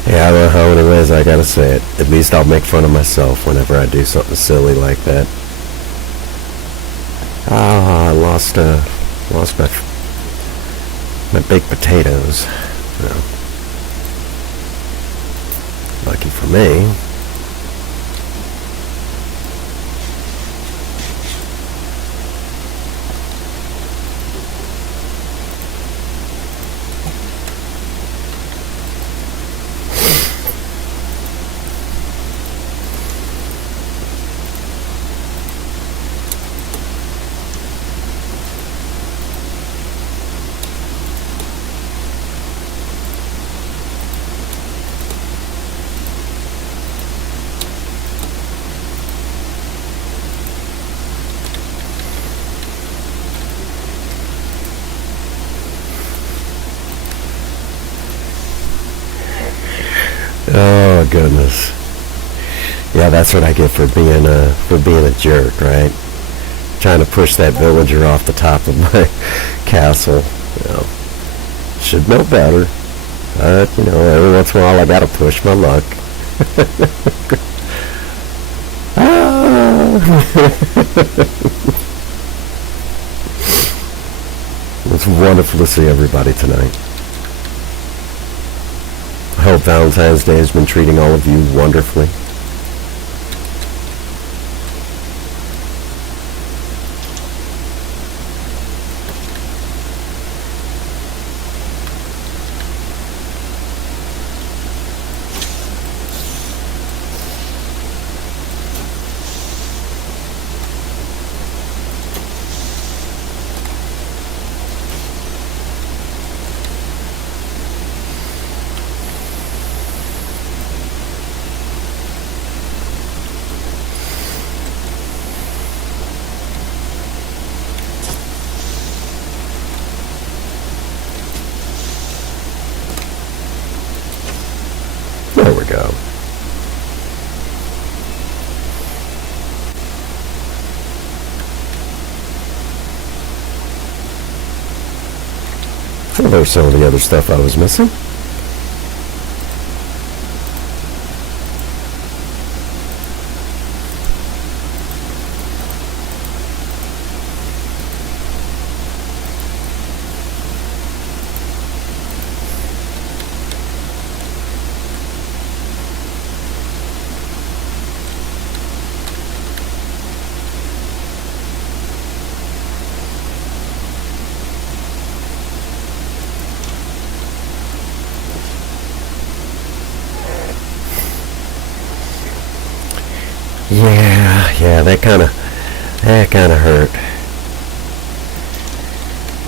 Yeah, I don't know how many ways I gotta say it. At least I'll make fun of myself whenever I do something silly like that. I lost my baked potatoes. Well, lucky for me. Oh goodness. Yeah, that's what I get for being a jerk, right? Trying to push that villager off the top of my castle. You know, should know better. But, every once in a while I gotta push my luck. It's wonderful to see everybody tonight. I hope Valentine's Day has been treating all of you wonderfully. There we go. So there's some of the other stuff I was missing. Yeah, that kind of hurt.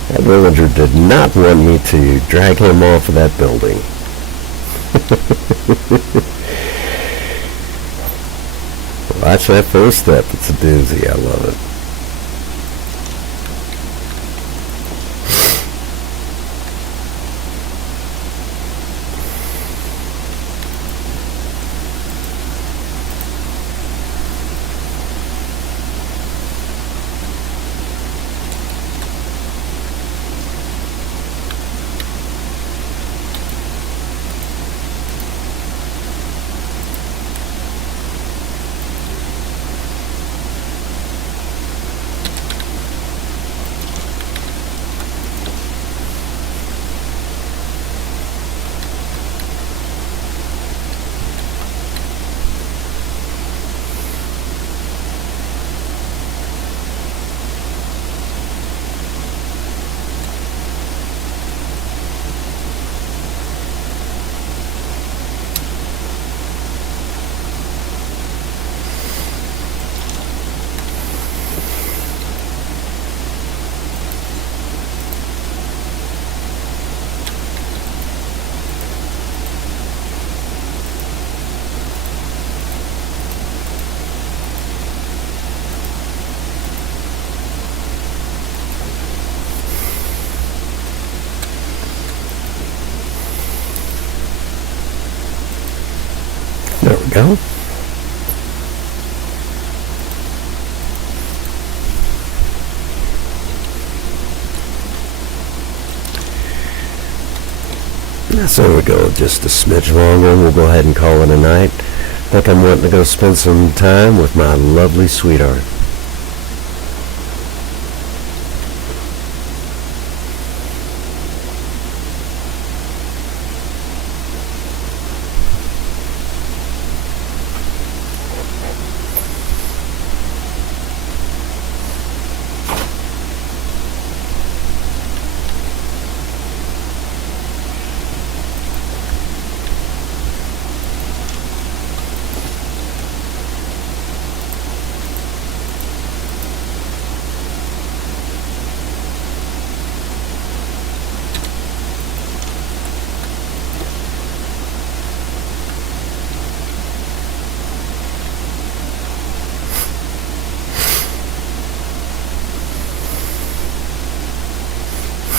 That villager did not want me to drag him off of that building. Watch that first step. It's a doozy. I love it. There we go. So we go just a smidge longer and we'll go ahead and call it a night. I think I'm wanting to go spend some time with my lovely sweetheart.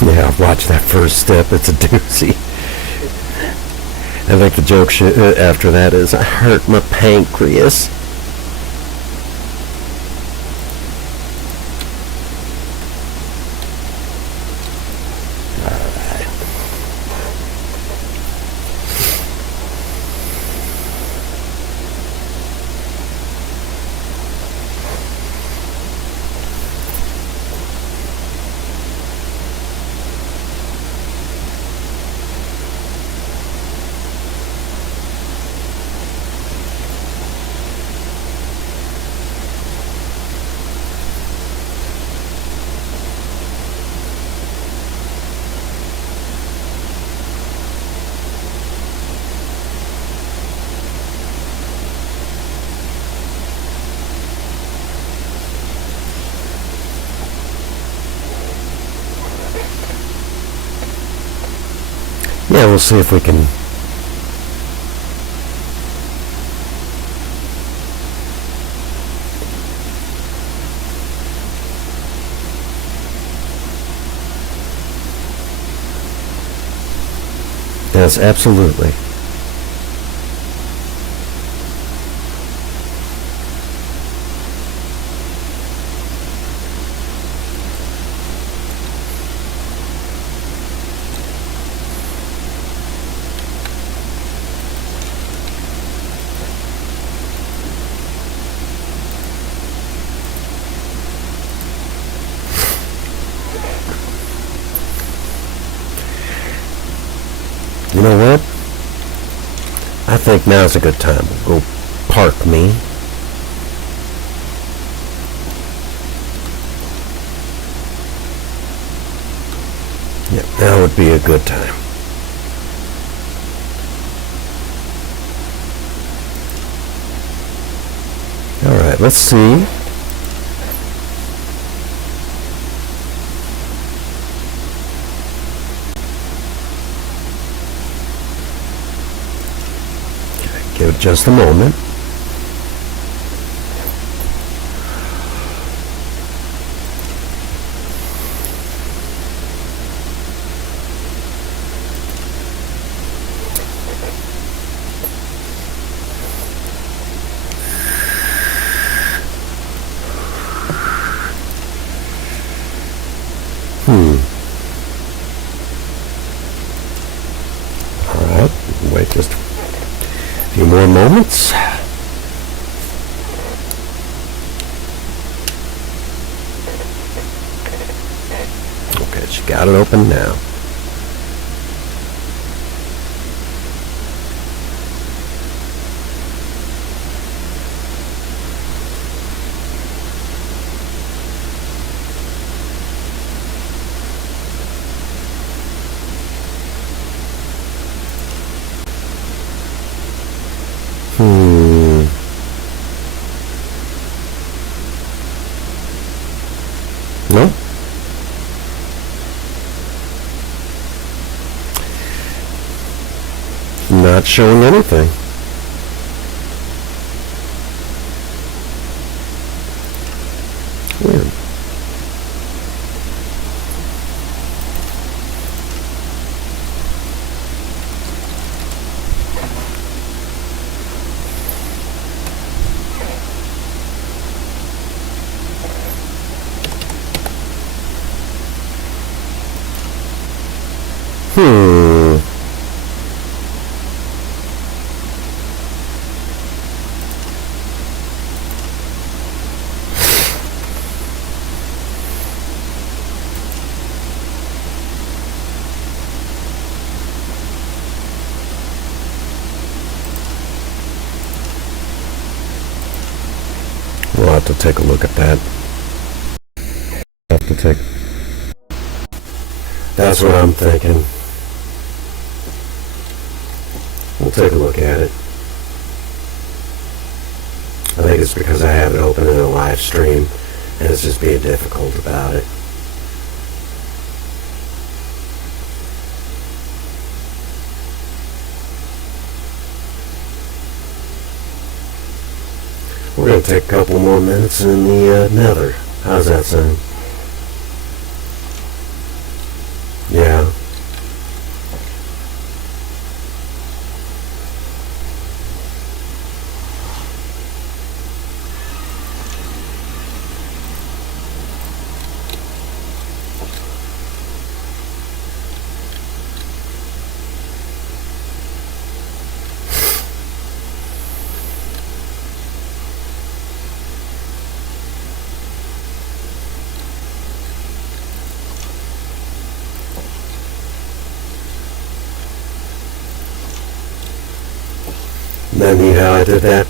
Yeah, watch that first step. It's a doozy. I think the joke after that is, I hurt my pancreas. Yeah, we'll see if we can. Yes, absolutely. You know what? I think now's a good time. We'll go park me. Yeah, now would be a good time. All right, let's see. it just a moment. Alright, wait just a few more moments. Okay, she got it open now. No? Not showing anything. Weird. We'll have to take a look at that. That's what I'm thinking. We'll take a look at it. I think it's because I have it open in a live stream and it's just being difficult about it. We're going to take a couple more minutes in the nether. How's that sound? Yeah. Isn't that neat how I did that?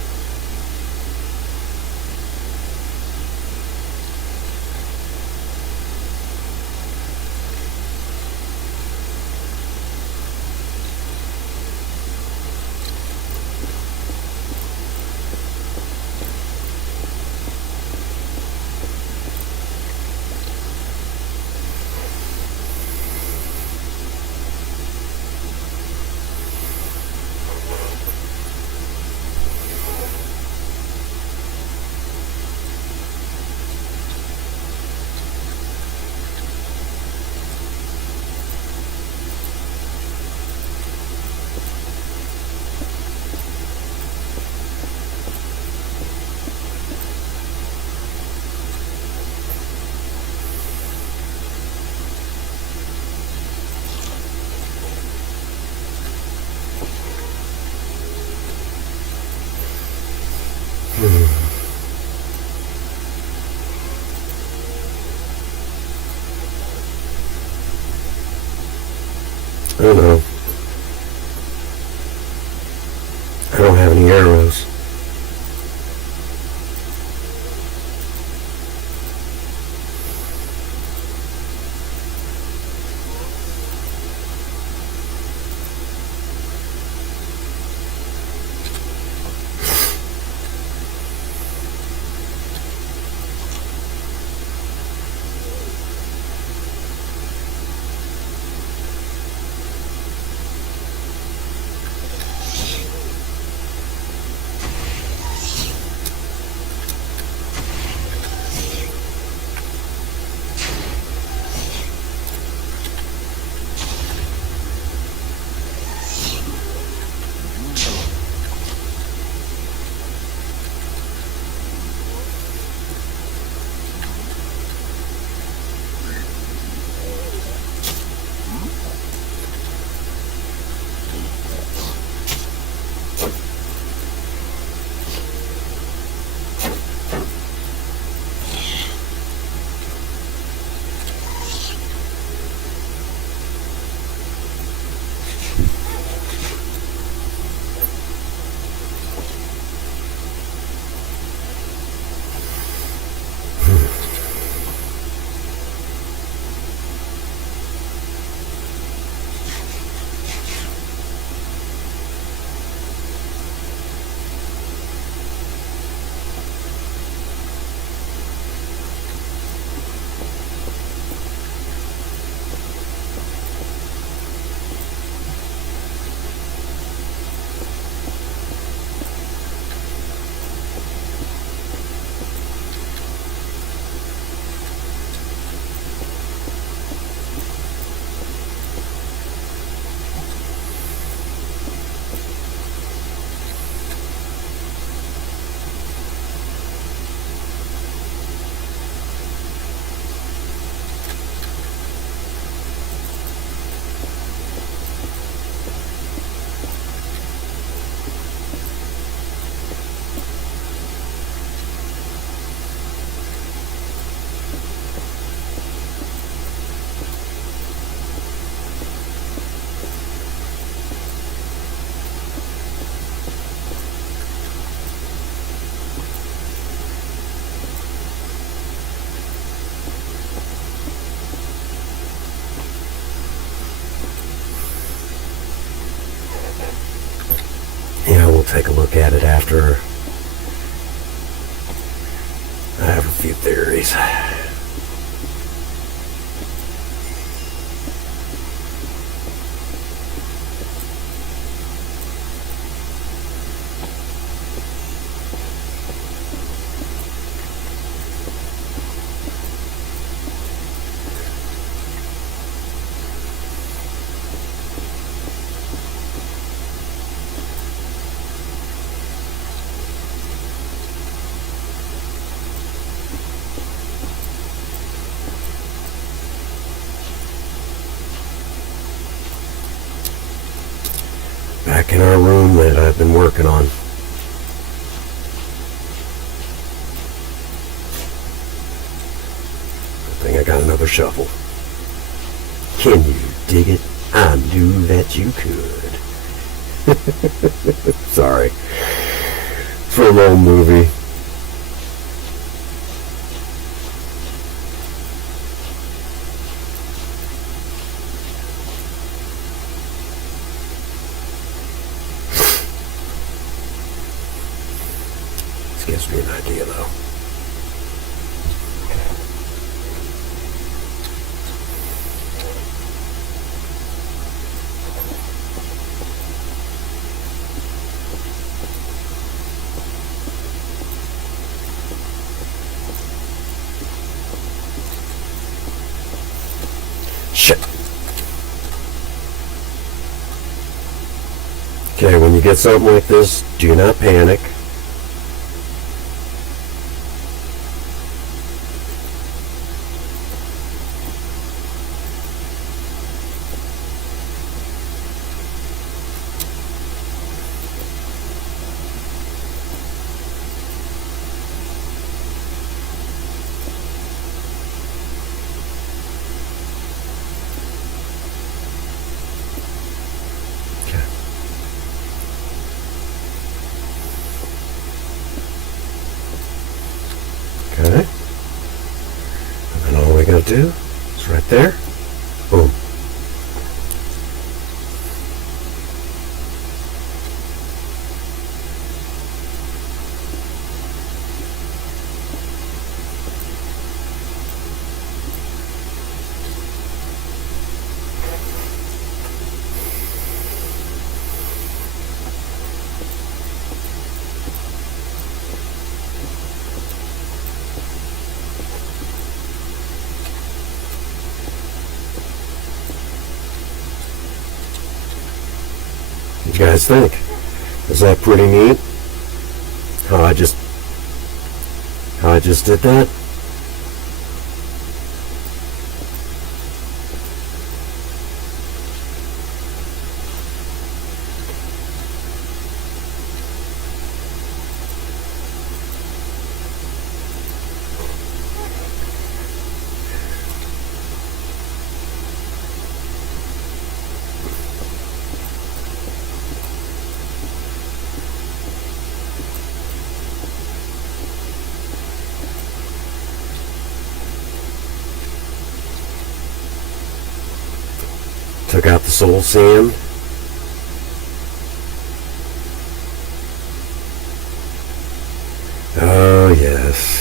I don't know. I don't have any arrows. take a look at it after I have a few theories. Back in our room that I've been working on. I think I got another shovel. Can you dig it? I knew that you could. Sorry. It's from an old movie. This gives me an idea, though. Shit. Okay, when you get something like this, do not panic. Okay. And then all we gotta do is right there. Boom. What do you guys think? Is that pretty neat? How I just did that? Took out the soul sand. Oh, yes.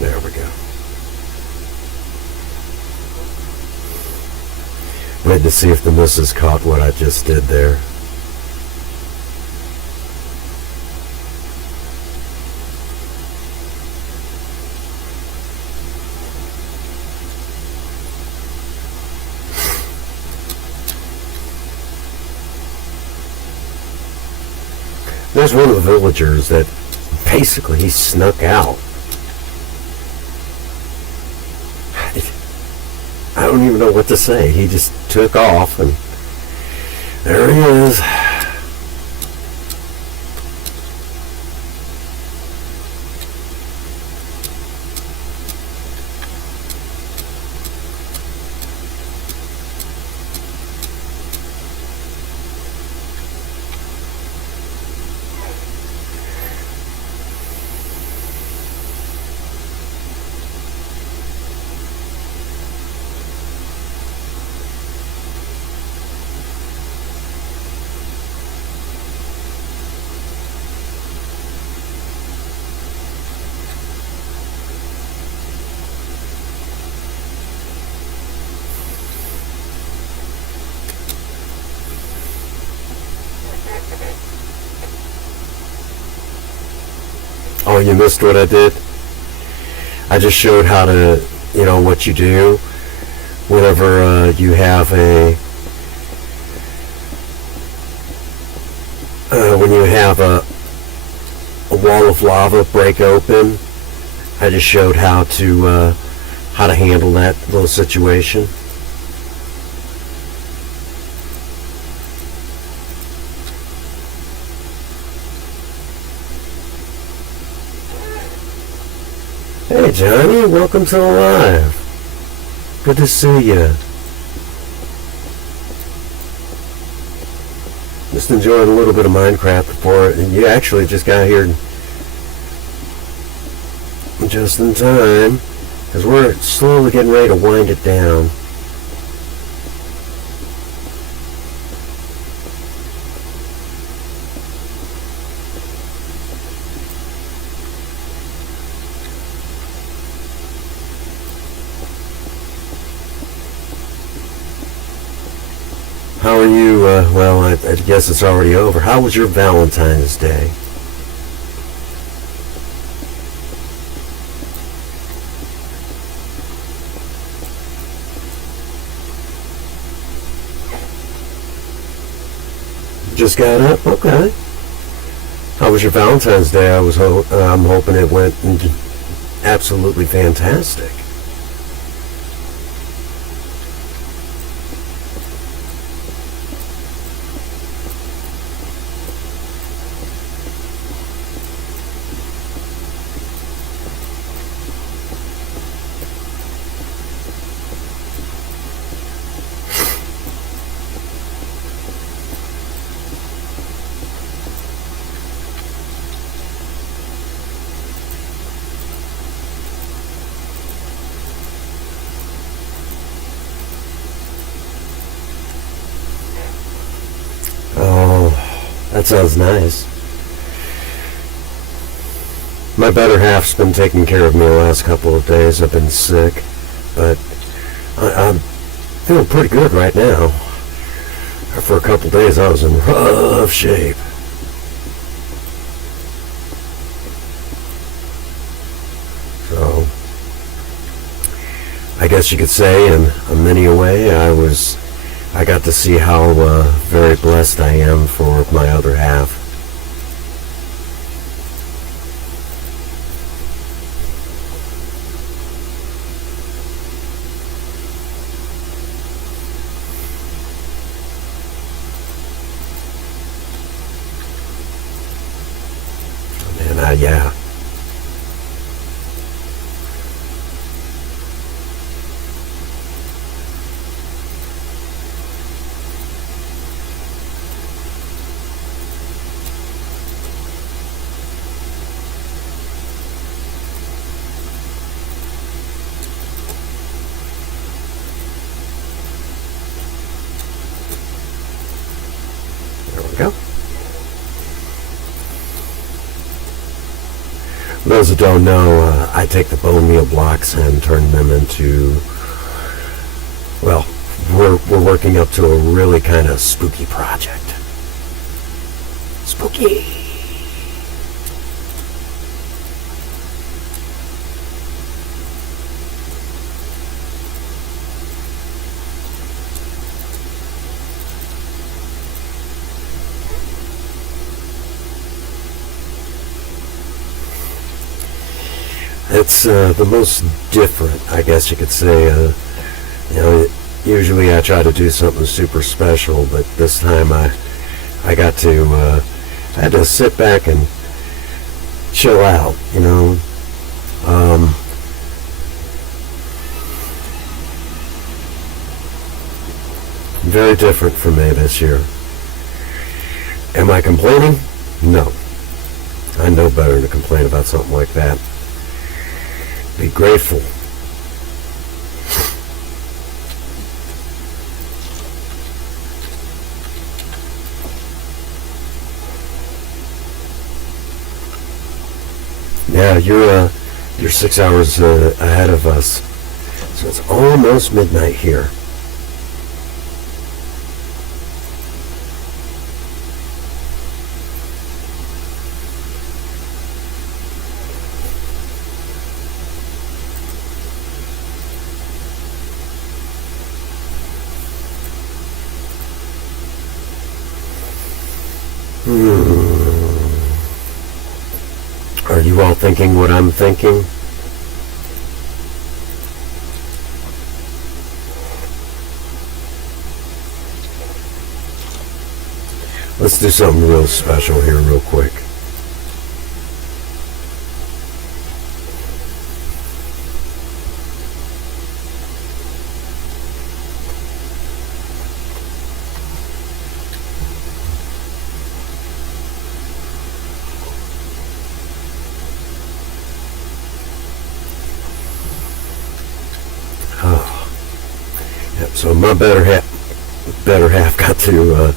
There we go. Wait to see if the missus caught what I just did there. There's one of the villagers that basically he snuck out. I don't even know what to say. He just took off, and there he is. Oh, you missed what I did? I just showed how to, what you do whenever you have when you have a wall of lava break open. I just showed how to handle that little situation. Hey Johnny, welcome to the live. Good to see you. Just enjoying a little bit of Minecraft before you actually just got here just in time, because we're slowly getting ready to wind it down. How are you? Well, I guess it's already over. How was your Valentine's Day? Just got up? Okay. How was your Valentine's Day? I'm hoping it went absolutely fantastic. That sounds nice. My better half's been taking care of me the last couple of days. I've been sick, but I'm feeling pretty good right now. For a couple of days I was in rough shape. So, I guess you could say in many a way I got to see how very blessed I am for my other half. And yeah. Go. Those who don't know, I take the bone meal blocks and turn them into, well, we're working up to a really kind of spooky project. Spooky. It's the most different, I guess you could say. Usually I try to do something super special, but this time I got to, I had to sit back and chill out, Very different for me this year. Am I complaining? No. I know better than to complain about something like that. Be grateful. Yeah, you're 6 hours ahead of us, so it's almost midnight here. Are you all thinking what I'm thinking? Let's do something real special here real quick. So my better half got to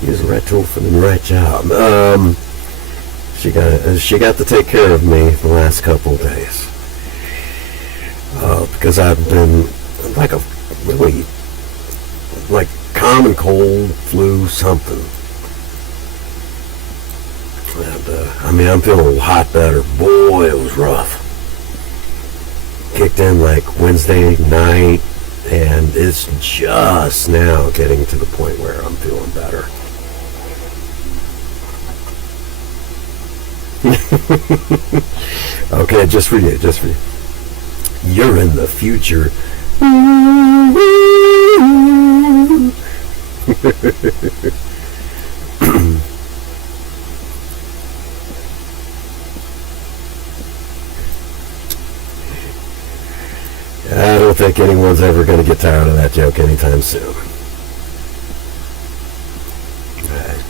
use the right tool for the right job. She got to take care of me the last couple of days because I've been like a really like common cold, flu, something. And I'm feeling a lot better. Boy, it was rough. Kicked in like Wednesday night. And it's just now getting to the point where I'm feeling better. Okay, just for you. You're in the future. I don't think anyone's ever going to get tired of that joke anytime soon. Right.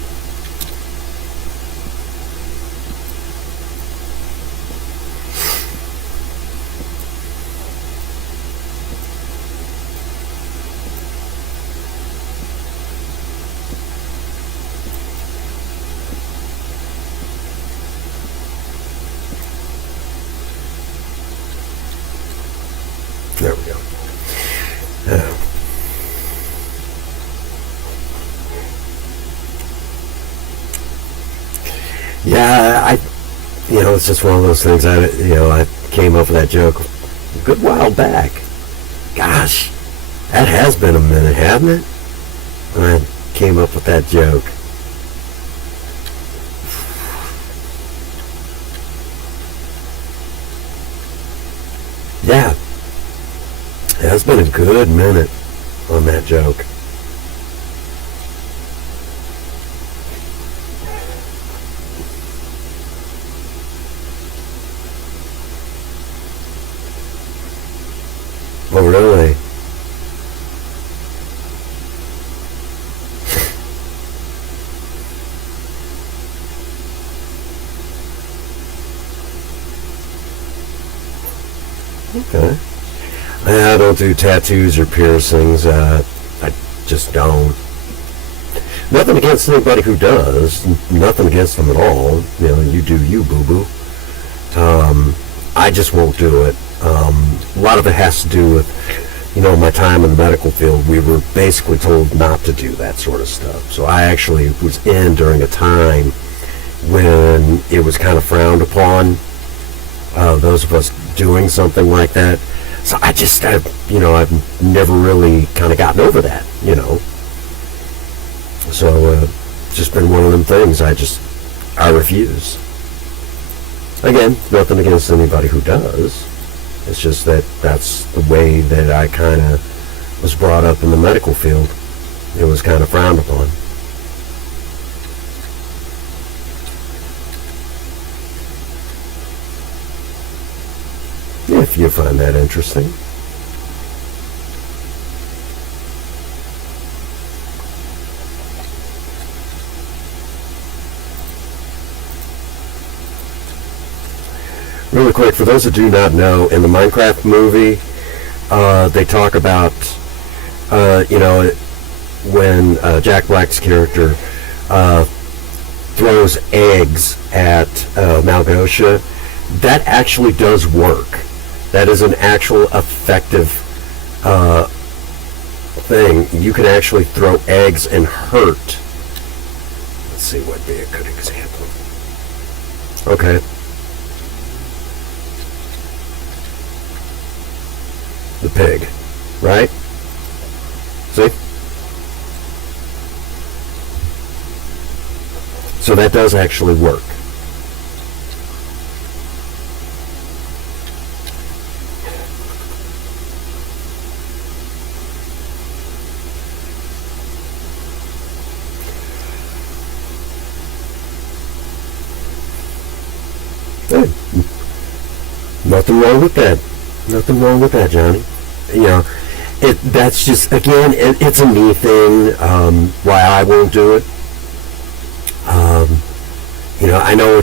There we go. Yeah, it's just one of those things. I came up with that joke a good while back. Gosh, that has been a minute, hasn't it? When I came up with that joke. Yeah. Yeah, it's been a good minute on that joke. Oh, really? Okay. I don't do tattoos or piercings. I just don't. Nothing against anybody who does. Nothing against them at all. You do you, boo-boo. I just won't do it. A lot of it has to do with, my time in the medical field. We were basically told not to do that sort of stuff. So I actually was in during a time when it was kind of frowned upon, those of us doing something like that. So I've never really kind of gotten over that, So it's just been one of them things. I refuse. Again, nothing against anybody who does. It's just that that's the way that I kind of was brought up in the medical field. It was kind of frowned upon. If you find that interesting. Really quick, for those who do not know, in the Minecraft movie, they talk about, when Jack Black's character throws eggs at Malgosia, that actually does work. That is an actual effective thing. You can actually throw eggs and hurt. Let's see what would be a good example. Okay. The pig, right? See? So that does actually work. Hey, nothing wrong with that. Nothing wrong with that, Johnny. That's just, again, it's a me thing, why I won't do it. I know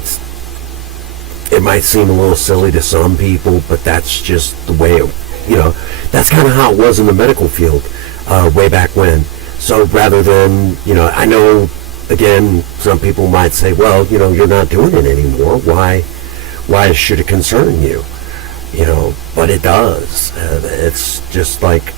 it might seem a little silly to some people, but that's just the way that's kind of how it was in the medical field way back when. So rather than, I know, again, some people might say, well, you're not doing it anymore. Why should it concern you? But it does. It's just like,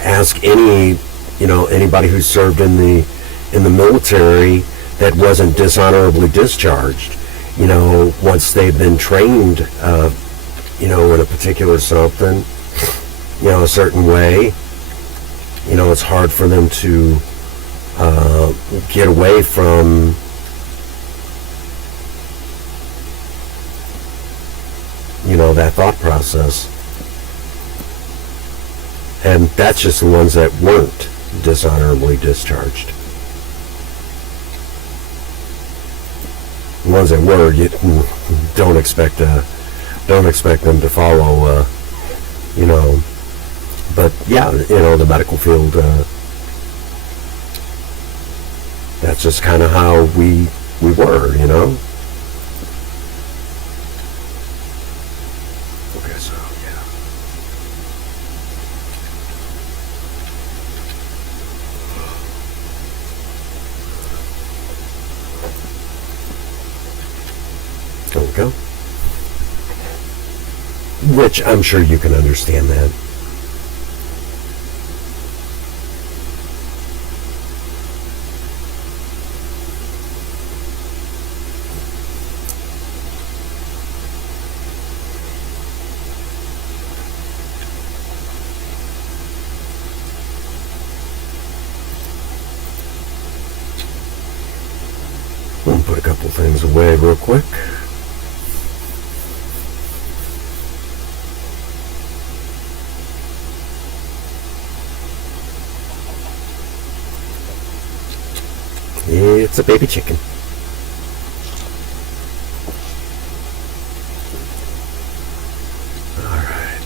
ask anybody who served in the military that wasn't dishonorably discharged. Once they've been trained, in a particular something, a certain way, it's hard for them to get away from that thought process. And that's just the ones that weren't dishonorably discharged. The ones that were, you don't expect them to follow, but yeah, the medical field, that's just kind of how we were, Okay, so yeah. There we go. Which I'm sure you can understand that. I'll put a couple things away real quick. It's a baby chicken. All right.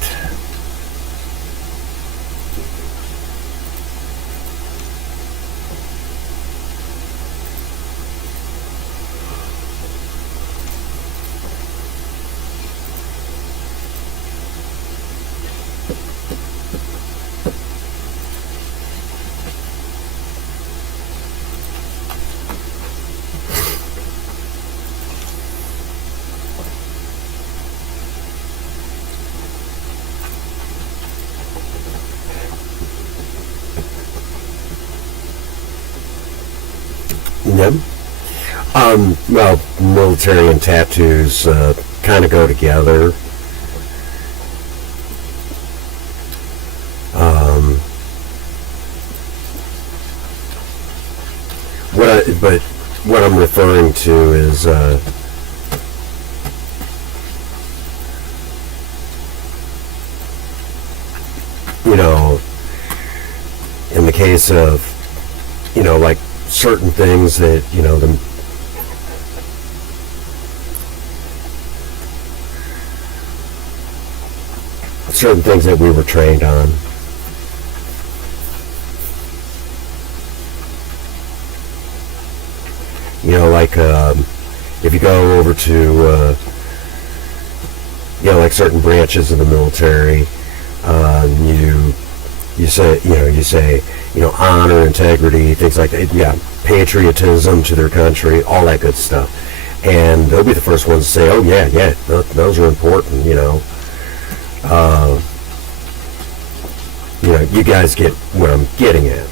Yep. Well, military and tattoos kind of go together. But what I'm referring to is you know, in the case of, you know, like certain things that, you know, the certain things that we were trained on. You know, like if you go over to, you know, like certain branches of the military, you say, you know, honor, integrity, things like that. Yeah, patriotism to their country, all that good stuff. And they'll be the first ones to say, oh yeah, those are important, you know. You know, you guys get what I'm getting at.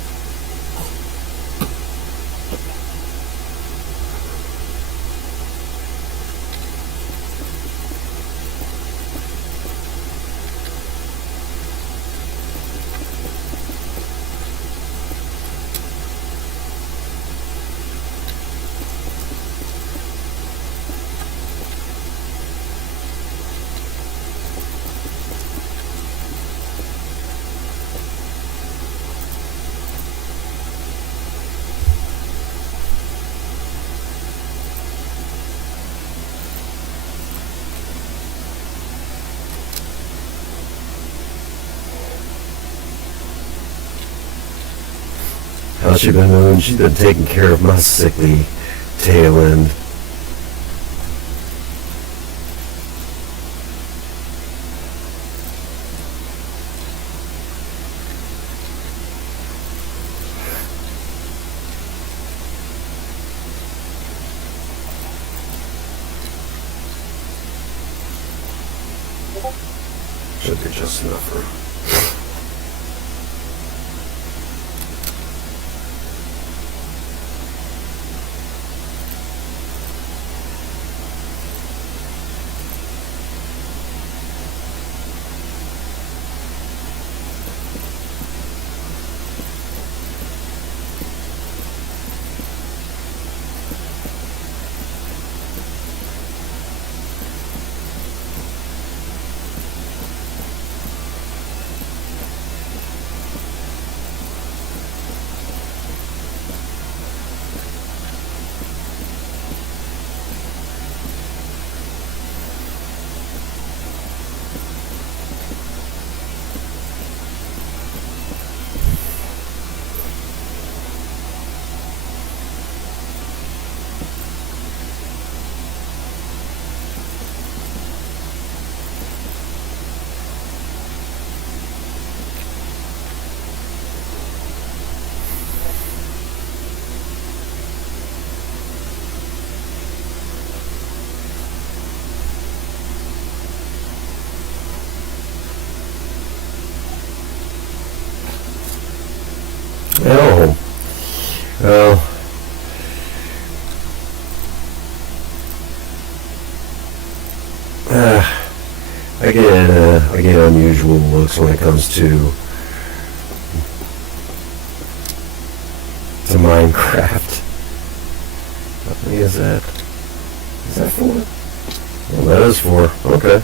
How's she been doing? She's been taking care of my sickly tail end. Should be just enough room. Oh, well, I get unusual looks when it comes to Minecraft. What is that? Is that 4? Well, that is 4. Okay.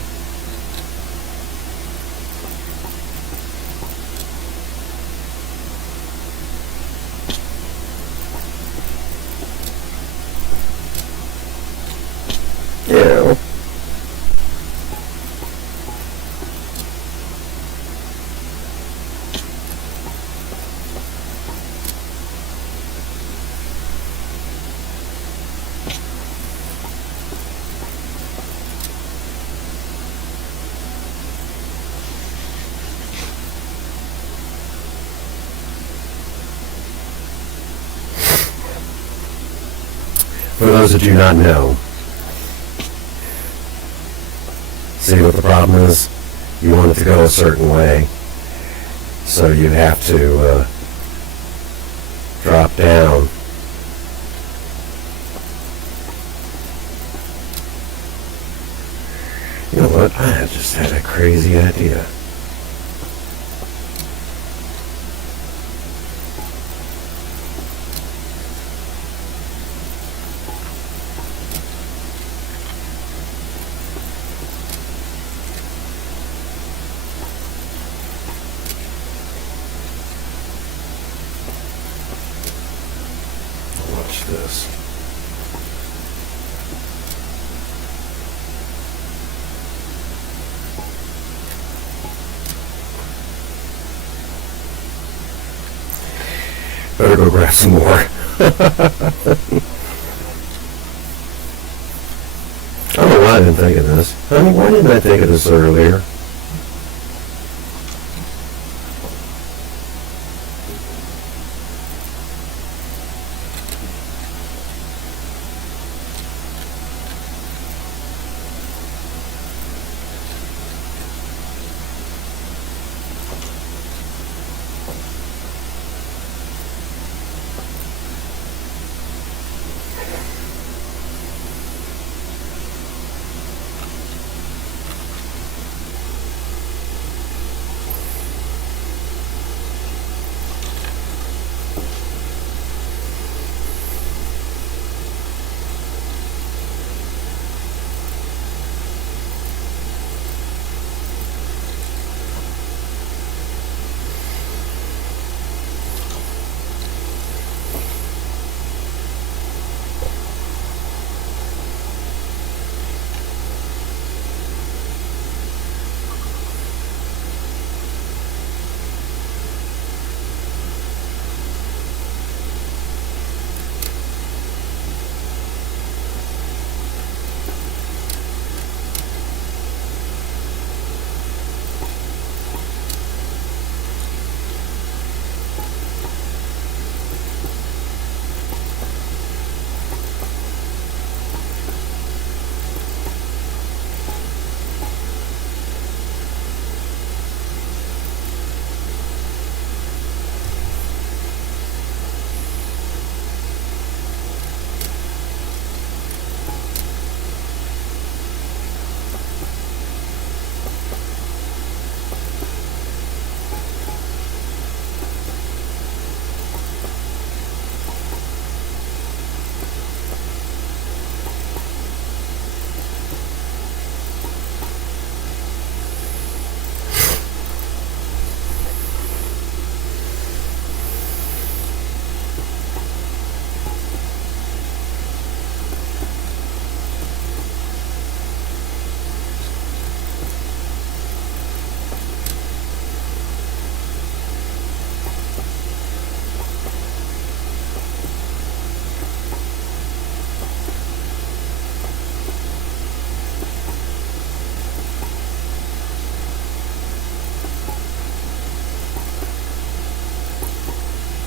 Yeah. For those that do not know, see what the problem is? You want it to go a certain way, so you have to drop down. You know what? I just had a crazy idea. grab some more. I don't know why I didn't think of this. Honey, why didn't I think of this earlier?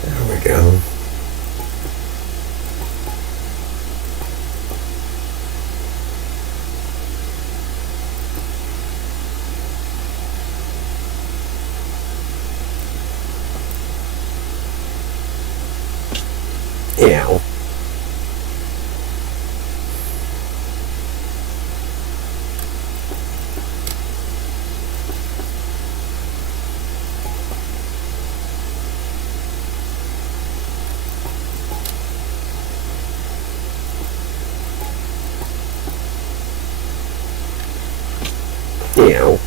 There we go. Ew. Ew.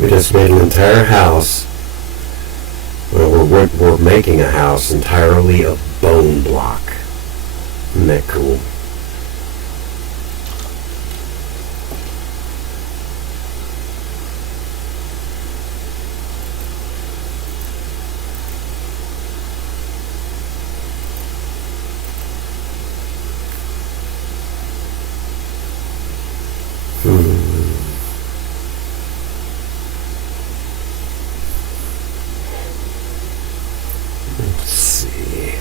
We just made an entire house. Well, we're making a house entirely of bone block. Isn't that cool? Let's see.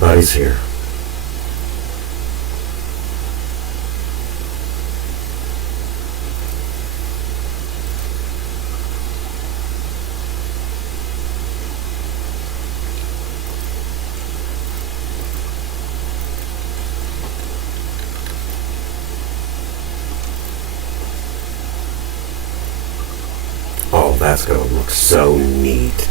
everybody's here. Oh, that's going to look so neat.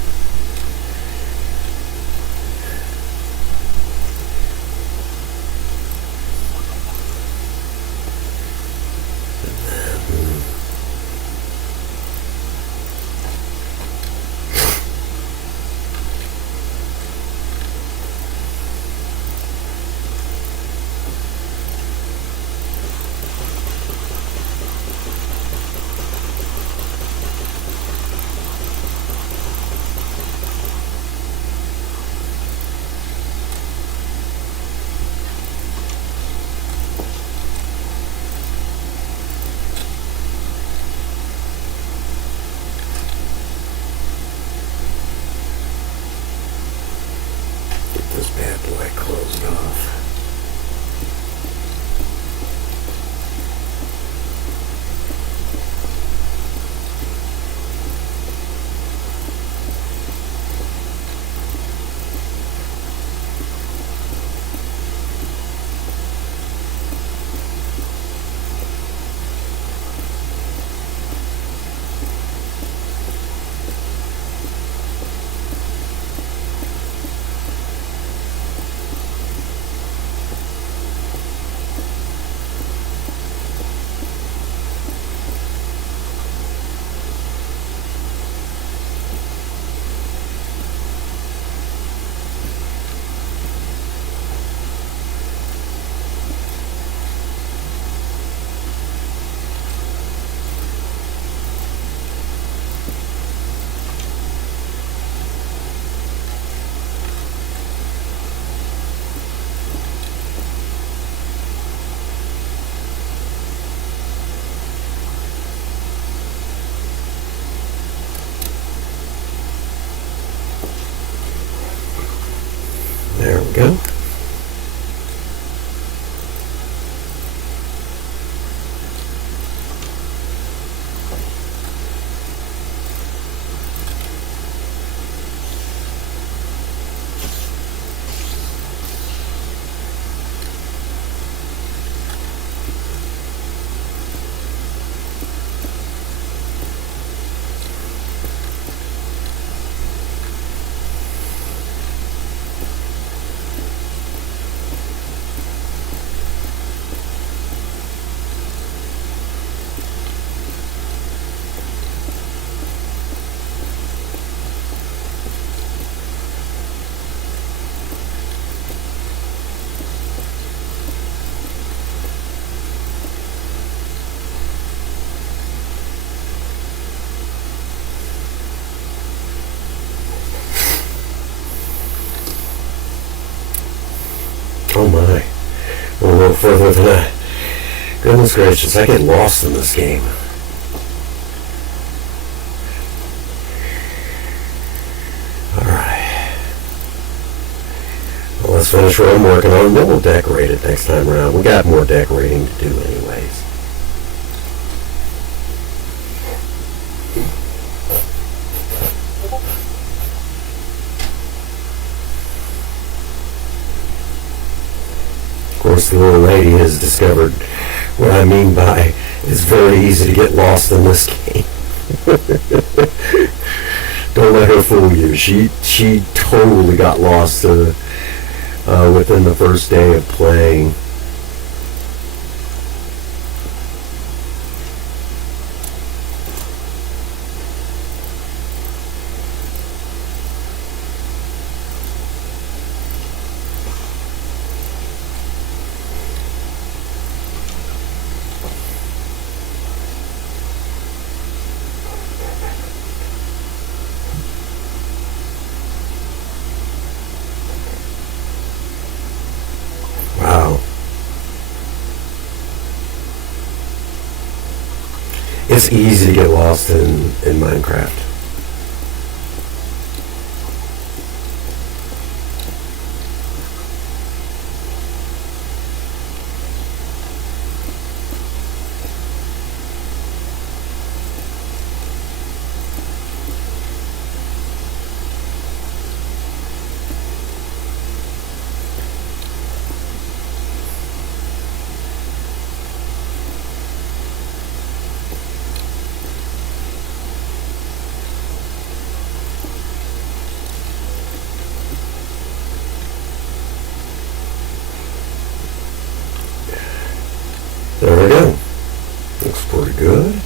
This bad boy closed off. There we go. Oh my. We're a little further than that. Goodness gracious, I get lost in this game. Alright. Well, let's finish what I'm working on, then we'll decorate it next time around. We got more decorating to do anyways. Of course, the little lady has discovered what I mean by it's very easy to get lost in this game. Don't let her fool you. She totally got lost within the first day of playing. Wow. It's easy to get lost in Minecraft. good.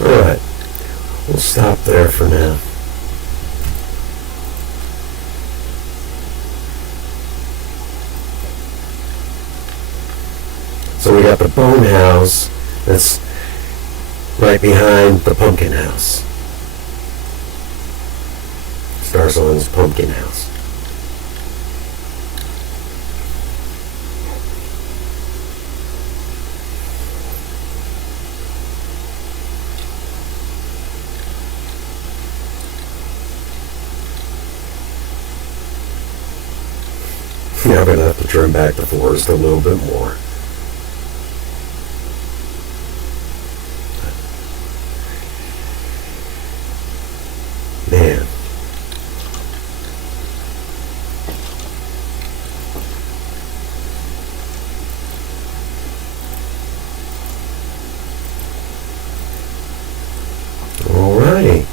Alright, we'll stop there for now. So we got the bone house that's right behind the pumpkin house. Starsong's pumpkin house. Now I'm going to have to trim back the forest a little bit more. Man. Alrighty.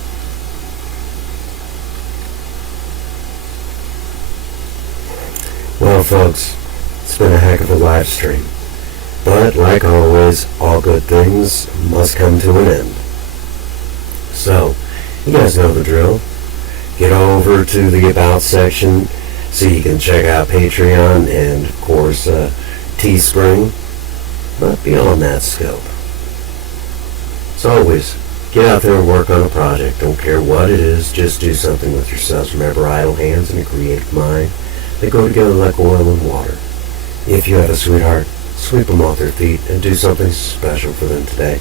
Well, folks, it's been a heck of a live stream. But, like always, all good things must come to an end. So, you guys know the drill. Get over to the About section so you can check out Patreon and, of course, Teespring. But beyond that scope. As always, get out there and work on a project. Don't care what it is, just do something with yourselves. Remember, idle hands and a creative mind, they go together like oil and water. If you have a sweetheart, sweep them off their feet and do something special for them today.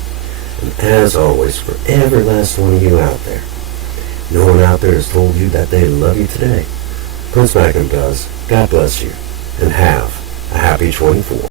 And as always, for every last one of you out there, no one out there has told you that they love you today. Prince Magnum does. God bless you, and have a happy 24.